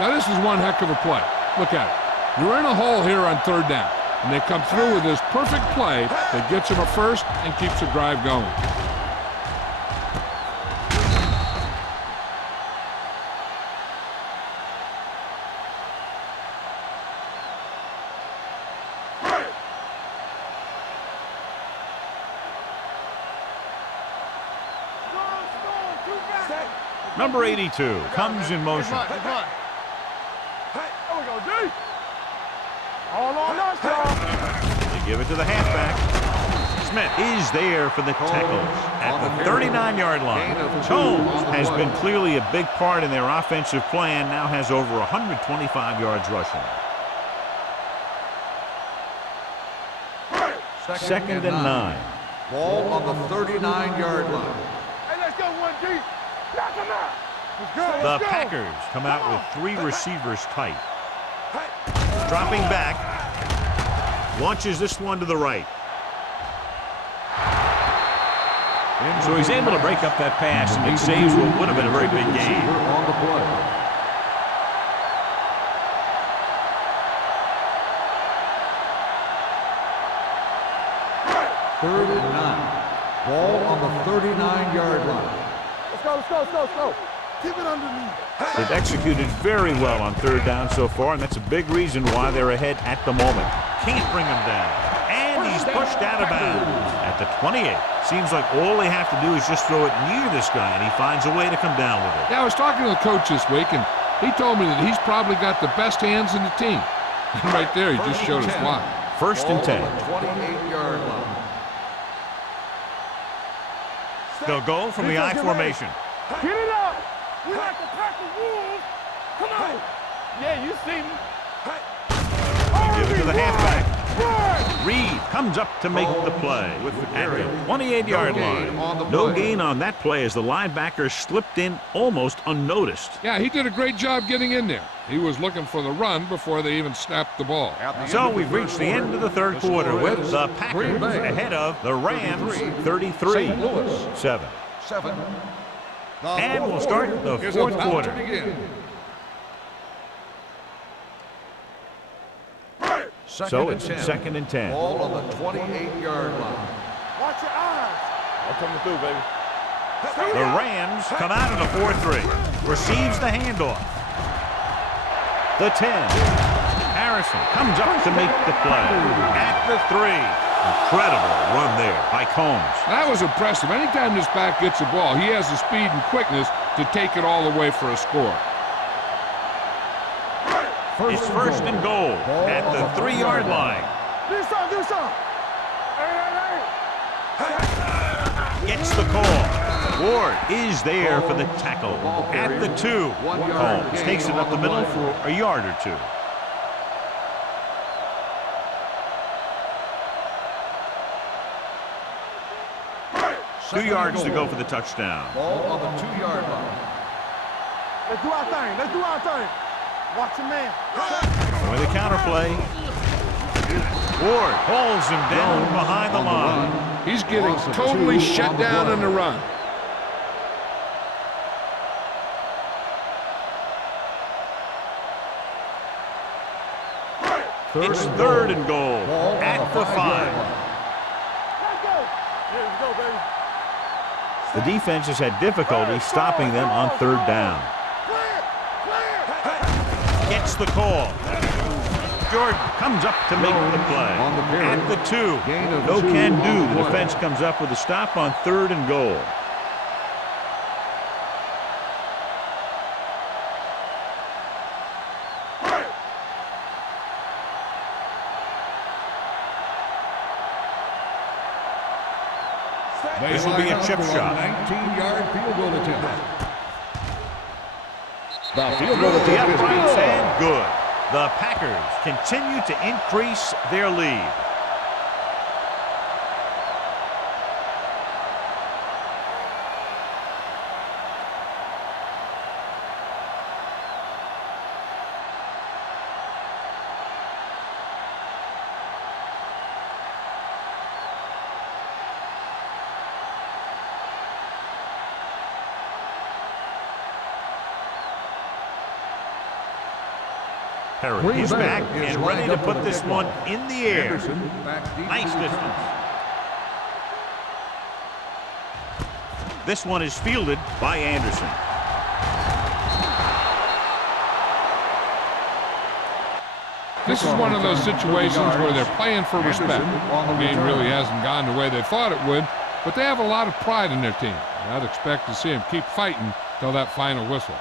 Now this is one heck of a play. Look at it. You're in a hole here on 3rd down, and they come through with this perfect play that gets him a first and keeps the drive going. Number 82 comes in motion. There we go, D. All on us, y'all. They give it to the halfback. Smith is there for the tackles at the 39-yard line. Jones has been clearly a big part in their offensive plan, now has over 125 yards rushing. 2nd and 9. Ball on the 39-yard line. Hey, let's go, 1D. Knock him out. Let's go, The let's go. Packers come out with 3 receivers tight. Dropping back. Launches this one to the right. So he's able to break up that pass, and it saves what would have been a very big game. On the play. Third and 9. Ball on the 39-yard line. Let's go, let's go, let's go, let's go. Keep it underneath. They've executed very well on 3rd down so far, and that's a big reason why they're ahead at the moment. Can't bring him down. And he's pushed out of bounds at the 28. Seems like all they have to do is just throw it near this guy, and he finds a way to come down with it. Yeah, I was talking to the coach this week, and he told me that he's probably got the best hands in the team. And right there, he just showed us why. 1st and 10. 28-yard line. They'll go from the I formation. Get it up. We like to pack the wolves. Come on. Yeah, you see me. Give it to the halfback. Reed comes up to make the play at the 28-yard line. No gain on that play as the linebacker slipped in almost unnoticed. Yeah, he did a great job getting in there. He was looking for the run before they even snapped the ball. So we've reached the end of the 3rd quarter with the Packers ahead of the Rams 33-7. 7. And we'll start the 4th quarter. So it's 2nd and 10. Ball on the 28-yard line. Watch your eyes. I'm coming through, baby. The Rams come out in a 4-3. Receives the handoff. The 10. Harrison comes up to make the play. At the 3. Incredible run there by Combs. That was impressive. Anytime this back gets the ball, he has the speed and quickness to take it all the way for a score. It's first and goal at the 3-yard line. Do some. Gets the call. Ward is there for the tackle at the 2. Combs takes it up the middle for a yard or 2. Two yards to go for the touchdown. Ball on the 2-yard line. Let's do our thing. Watch your man. With a counterplay. Ward pulls him down behind the line. He's getting totally shut down in the run. It's third and goal at the 5. Let's go. Here we go, baby. The defense has had difficulty stopping them on third down. Gets the call. Jordan comes up to make the play. At the 2. No can do. The defense comes up with a stop on third and goal. This will be a chip shot. 19-yard field goal attempt. The field goal attempt is good. And good. The Packers continue to increase their lead. Perry is back and ready to put this one in the air. Nice distance. This one is fielded by Anderson. This is one of those situations where they're playing for respect. The game really hasn't gone the way they thought it would, but they have a lot of pride in their team. I'd expect to see them keep fighting till that final whistle.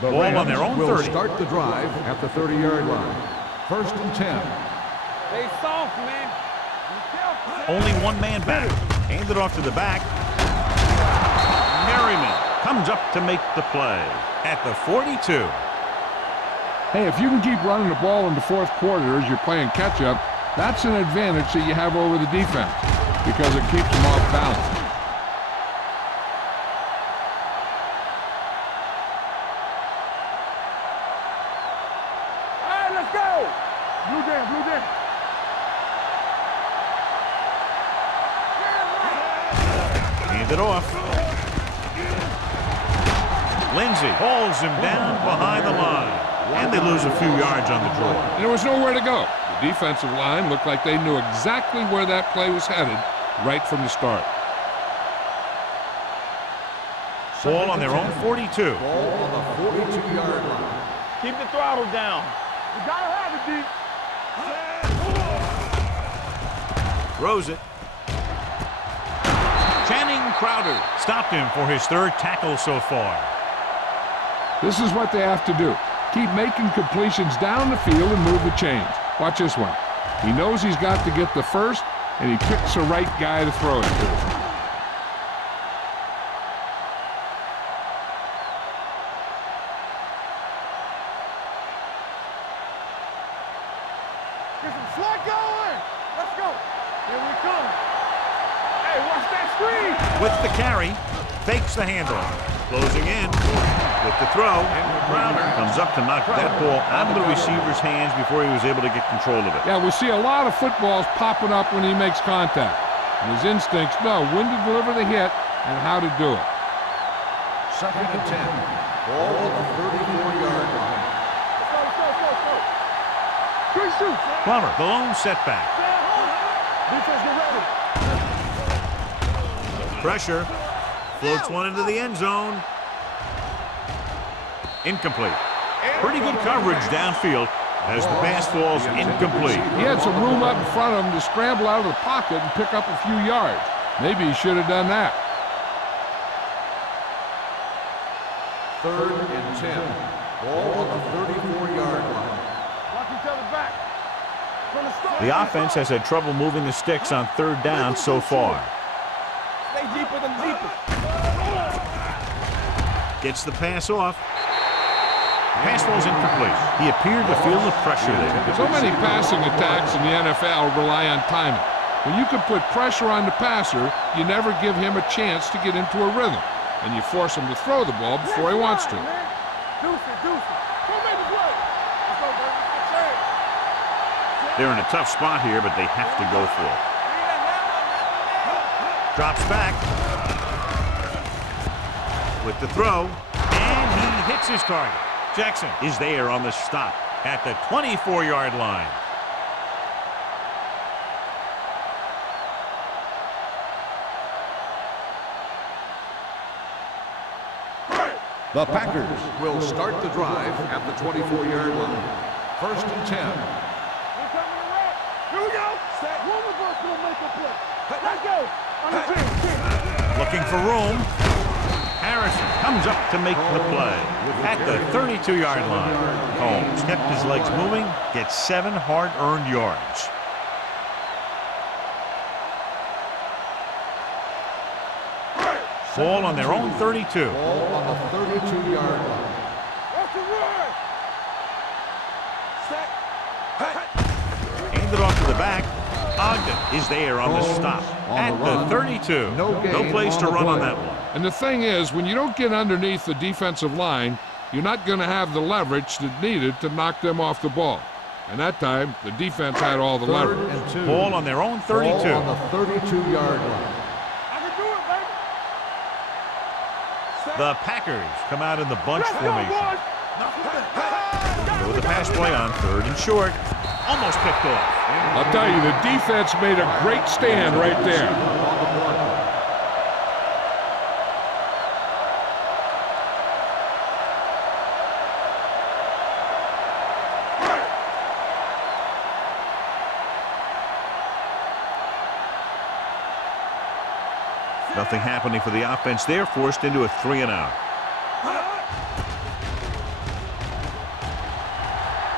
The Ball on their Rams own will 30. start the drive at the 30-yard line. First and 10. Stay soft, man. Be careful. Only one man back. Hand it off to the back. Merriman comes up to make the play at the 42. Hey, if you can keep running the ball in the fourth quarter as you're playing catch-up, that's an advantage that you have over the defense because it keeps them off balance. Hand it off. Lindsey hauls him down behind the line. And they lose a few yards on the draw. There was nowhere to go. The defensive line looked like they knew exactly where that play was headed right from the start. Ball on their own 42. Ball on the 42-yard line. Keep the throttle down. You gotta have it, D. Throws it. Channing Crowder stopped him for his third tackle so far. This is what they have to do. Keep making completions down the field and move the chains. Watch this one. He knows he's got to get the first, and he picks the right guy to throw it to. Get some slot going. Let's go. Here we come. Hey, watch that screen. With the carry, fakes the handoff. Closing in with the throw. Crowder comes up to knock that ball out of the receiver's hands before he was able to get control of it. Yeah, we see a lot of footballs popping up when he makes contact. And his instincts know when to deliver the hit and how to do it. Second and 10. Ball on the 34-yard line. Let's go. Quick shoot. Plummer, the lone setback. Defense, get ready. Pressure. Floats one into the end zone. Incomplete. Pretty good coverage downfield. as the pass falls incomplete. He had some room up in front of him to scramble out of the pocket and pick up a few yards. Maybe he should have done that. 3rd and 10. Ball on the 34-yard line. Watch each other back. From the start. The offense has had trouble moving the sticks on 3rd down so far. Stay deeper than deeper. Gets the pass off. Pass falls incomplete. He appeared to feel the pressure there. So many passing attacks in the NFL rely on timing. When you can put pressure on the passer, you never give him a chance to get into a rhythm, and you force him to throw the ball before he wants to. Deuce it. Go make the play. Let's go, baby. Let's go. They're in a tough spot here, but they have to go for it. Drops back. With the throw, and he hits his target. Jackson is there on the stop at the 24-yard line. The Packers will start the drive at the 24-yard line. 1st and 10. Here coming the route. Here we go. One of us will make a play. Let's go. On the 10. Looking for room. Harrison comes up to make the play at the 32-yard line. Combs kept his legs moving, gets 7 hard-earned yards. Ball on their own 32. Ball on the 32-yard line. Watch the run. Handed off to the back. Ogden is there on the stop at the 32. No place to run on that one. And the thing is, when you don't get underneath the defensive line, you're not going to have the leverage that's needed to knock them off the ball. And that time, the defense had all the 3rd leverage. and 2. Ball on their own 32. Ball on the 32-yard line. I can do it, baby. The Packers come out in the bunch Let's go, formation. boys. Go with the pass play on 3rd and short. Almost picked off. I'll tell you, the defense made a great stand right there. Nothing happening for the offense there, forced into a 3-and-out.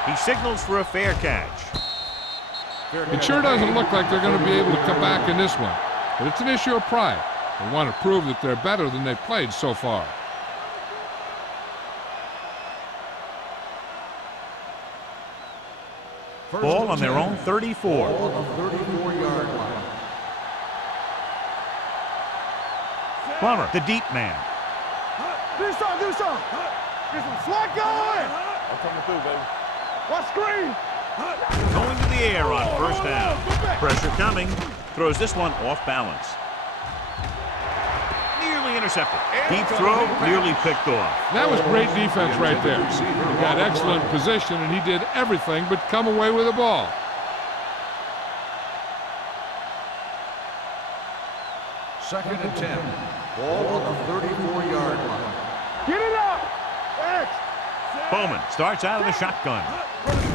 He signals for a fair catch. It sure doesn't look like they're going to be able to come back in this one, but it's an issue of pride. They want to prove that they're better than they've played so far. Ball on their own 34. Ball on the 34-yard line. Plummer, the deep man. Do something. Get some slack going. I'm coming through, baby. Watch screen. Going to the air on 1st down. Pressure coming. Throws this one off balance. Nearly intercepted. Deep throw, nearly picked off. That was great defense right there. He got excellent position, and he did everything but come away with the ball. Second and 10. Ball on the 34-yard line. Get it up. X. Bowman starts out of the shotgun.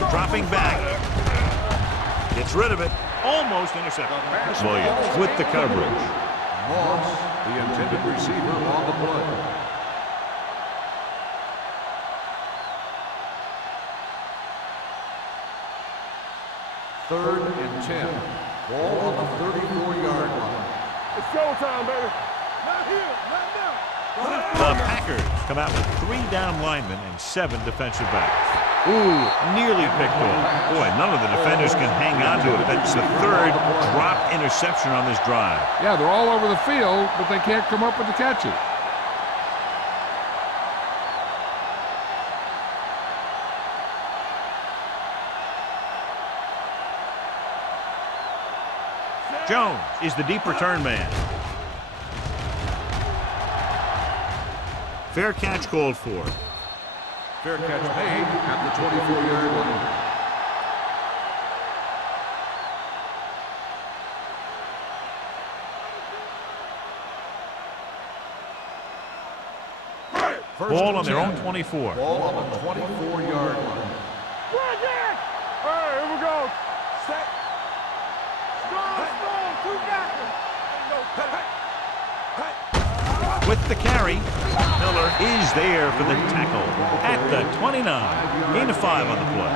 Dropping back. Gets rid of it. Almost intercepted. Williams with the coverage. Moss, the intended receiver, on the play. Third and 10. Ball on the 34-yard line. It's showtime, baby. Not here. Not now. The Packers come out with 3 down linemen and 7 defensive backs. Ooh, nearly picked off. Boy, none of the defenders can hang on to it. That's the 3rd drop interception on this drive. Yeah, they're all over the field, but they can't come up with the catches. Jones is the deep return man. Fair catch called for. Fair catch made at the 24-yard line. Ball on their own 24. Ball on the 24-yard line. Bridget! Hey, here we go. Set. Strong, two backers. With the carry, Miller is there for the tackle at the 29. Gain of 5 on the play.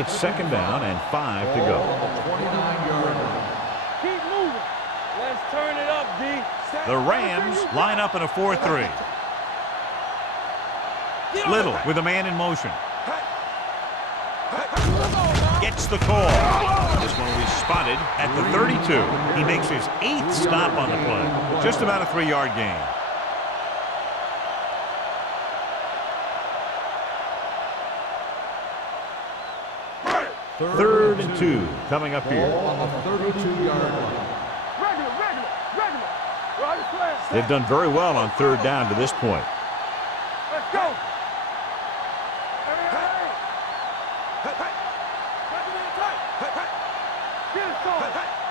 It's second down and 5 to go. 29-yard line. Keep moving. Let's turn it up, D. The Rams line up in a 4-3. Little with a man in motion. Gets the call. This one will be spotted at the 32. He makes his 8th stop on the play. Just about a 3-yard gain. Third and 2 coming up here. On the 32-yard line. Regular. Right play. They've done very well on third down to this point. Let's go.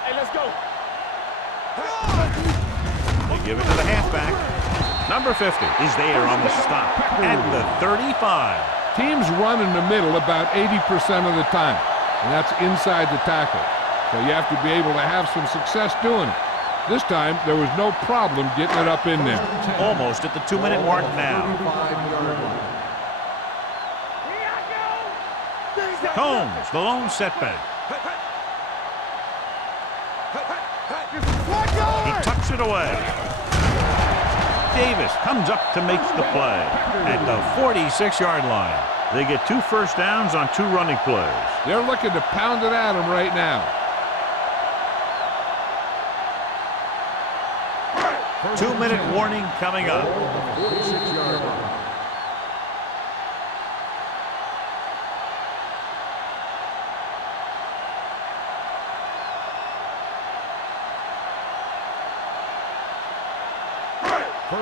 Hey, let's go. They give it to the halfback. Number 50 is there on the stop at the 35. Teams run in the middle about 80% of the time, and that's inside the tackle. So you have to be able to have some success doing it. This time, there was no problem getting it up in there. Almost at the 2-minute mark now. 35-yard line. Here I go. Combs, the lone setback. He tucks it away. Davis comes up to make the play at the 46-yard line. They get 2 first downs on 2 running plays. They're looking to pound it at him right now. 2-minute warning coming up. 46-yard line.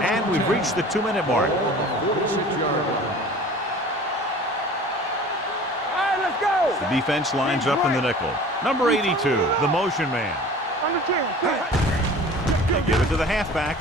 And we've reached the 2-minute mark. 46-yard line. All right, let's go. The defense lines up in the nickel. Number 82, the motion man. Under 10. They give it to the halfback.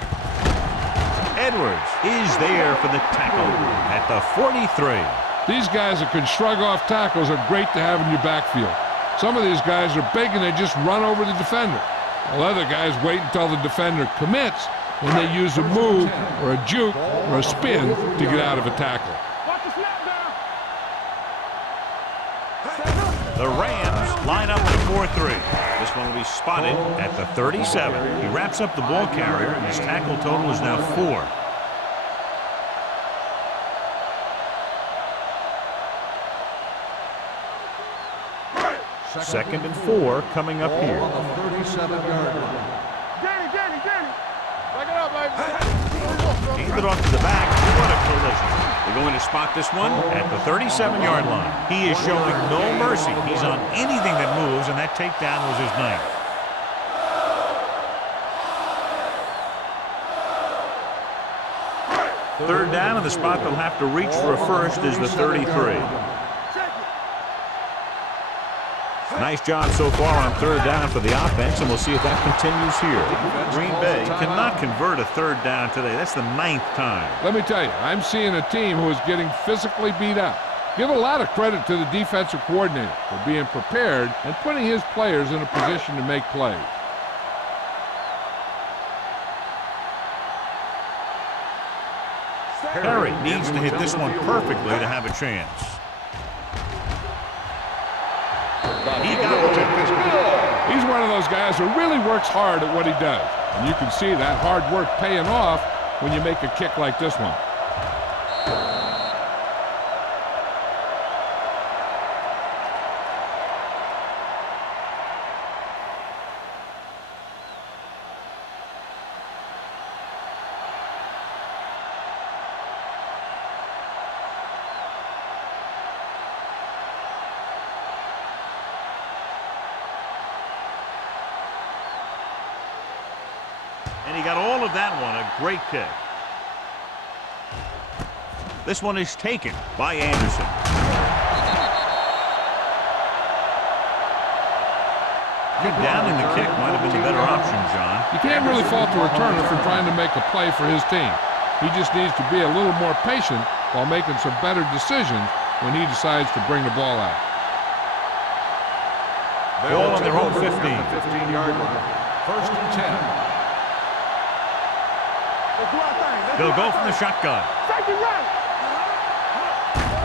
Edwards is there for the tackle at the 43. These guys that can shrug off tackles are great to have in your backfield. Some of these guys are big and they just run over the defender. While other guys wait until the defender commits and they use a move or a juke or a spin to get out of a tackle. Watch the snap down. The Rams line up in a 4-3. This one will be spotted at the 37. He wraps up the ball carrier, and his tackle total is now 4. Second and 4 coming up here. On the 37-yard line. Danny. Back it up, baby. Hand it off to the back. What a collision. They're going to spot this one at the 37-yard line. He is showing no mercy. He's on anything that moves, and that takedown was his 9th. Third down, and the spot they'll have to reach for a first is the 33. Nice job so far on third down for the offense, and we'll see if that continues here. Green Bay cannot convert a third down today. That's the 9th time. Let me tell you, I'm seeing a team who is getting physically beat up. Give a lot of credit to the defensive coordinator for being prepared and putting his players in a position to make plays. Perry needs to hit this one perfectly to have a chance. He got it. He's one of those guys who really works hard at what he does. And you can see that hard work paying off when you make a kick like this one. And he got all of that one, a great kick. This one is taken by Anderson. downing the kick might have been the better option, John. You can't really fault the returner for trying to make a play for his team. He just needs to be a little more patient while making some better decisions when he decides to bring the ball out. Ball on their own 15. 15-yard line. First and 10. Let's do our thing. Let's They'll do go our from the thing. shotgun. Take it right.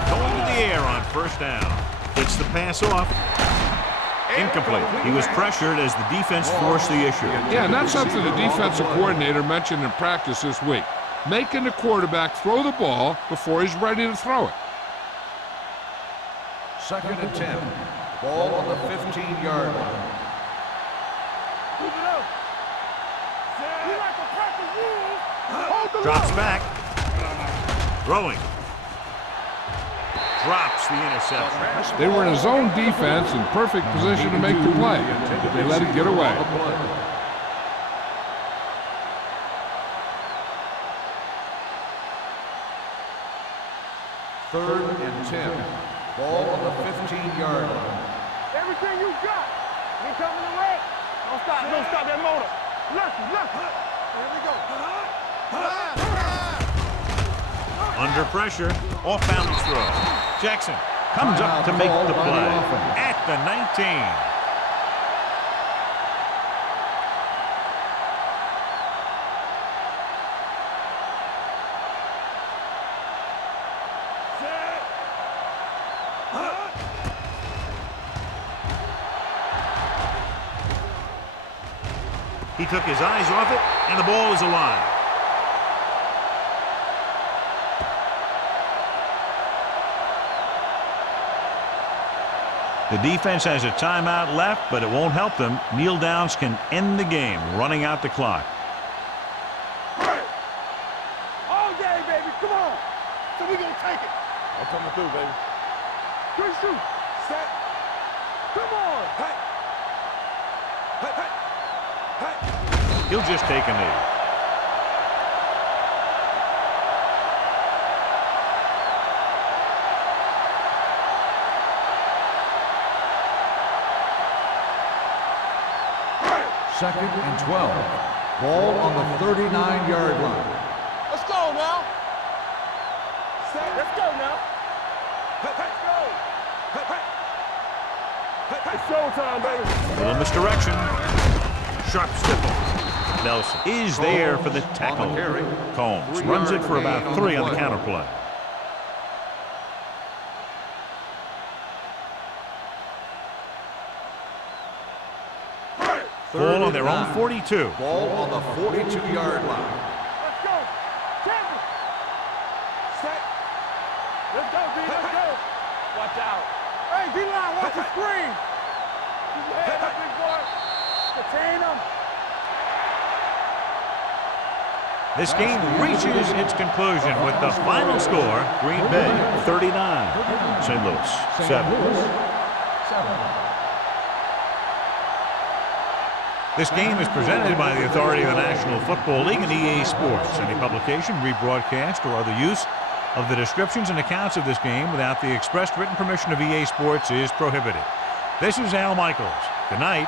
Going to the air on first down. Gets the pass off. Incomplete. He was pressured as the defense forced the issue. Yeah, and that's something the defensive coordinator mentioned in practice this week. Making the quarterback throw the ball before he's ready to throw it. Second and 10. Ball on the 15-yard line. Keep it up. We like to practice rules. Hold the Drops line. back. Throwing. Drops the interception. They were in a zone defense in perfect position to make the play, but they let it get away. Third and 10. Ball on the 15-yard line. Everything you got. We coming to wreck. Don't stop that motor. Left. Here we go. Under pressure. Off balance throw. Jackson comes up to make the play at the 19. He took his eyes off it, and the ball is alive. The defense has a timeout left, but it won't help them. Kneel downs can end the game, running out the clock. All day, baby. Come on. So we gonna take it. I'm coming through, baby. Good shoot. Set. Come on. Hey. He'll just take a knee. Second and 12. Ball on the 39-yard line. Let's go now. Set. Let's go now. Let's go. It's showtime, baby. Little misdirection. Sharp stipple. Nelson is there for the tackle. On the carry. Combs runs it for about 3 on the counterplay. Ball on their own 42. Ball on the 42-yard line. Let's go. Champion. Set. Let's go, D. Let's go. Watch out. Hey, D-line, watch the screen. Keep your head up, big boy. Contain him. This game reaches its conclusion with the final score, Green Bay 39, St. Louis 7. This game is presented by the authority of the National Football League and EA Sports. Any publication, rebroadcast, or other use of the descriptions and accounts of this game without the expressed written permission of EA Sports is prohibited. This is Al Michaels. Good night.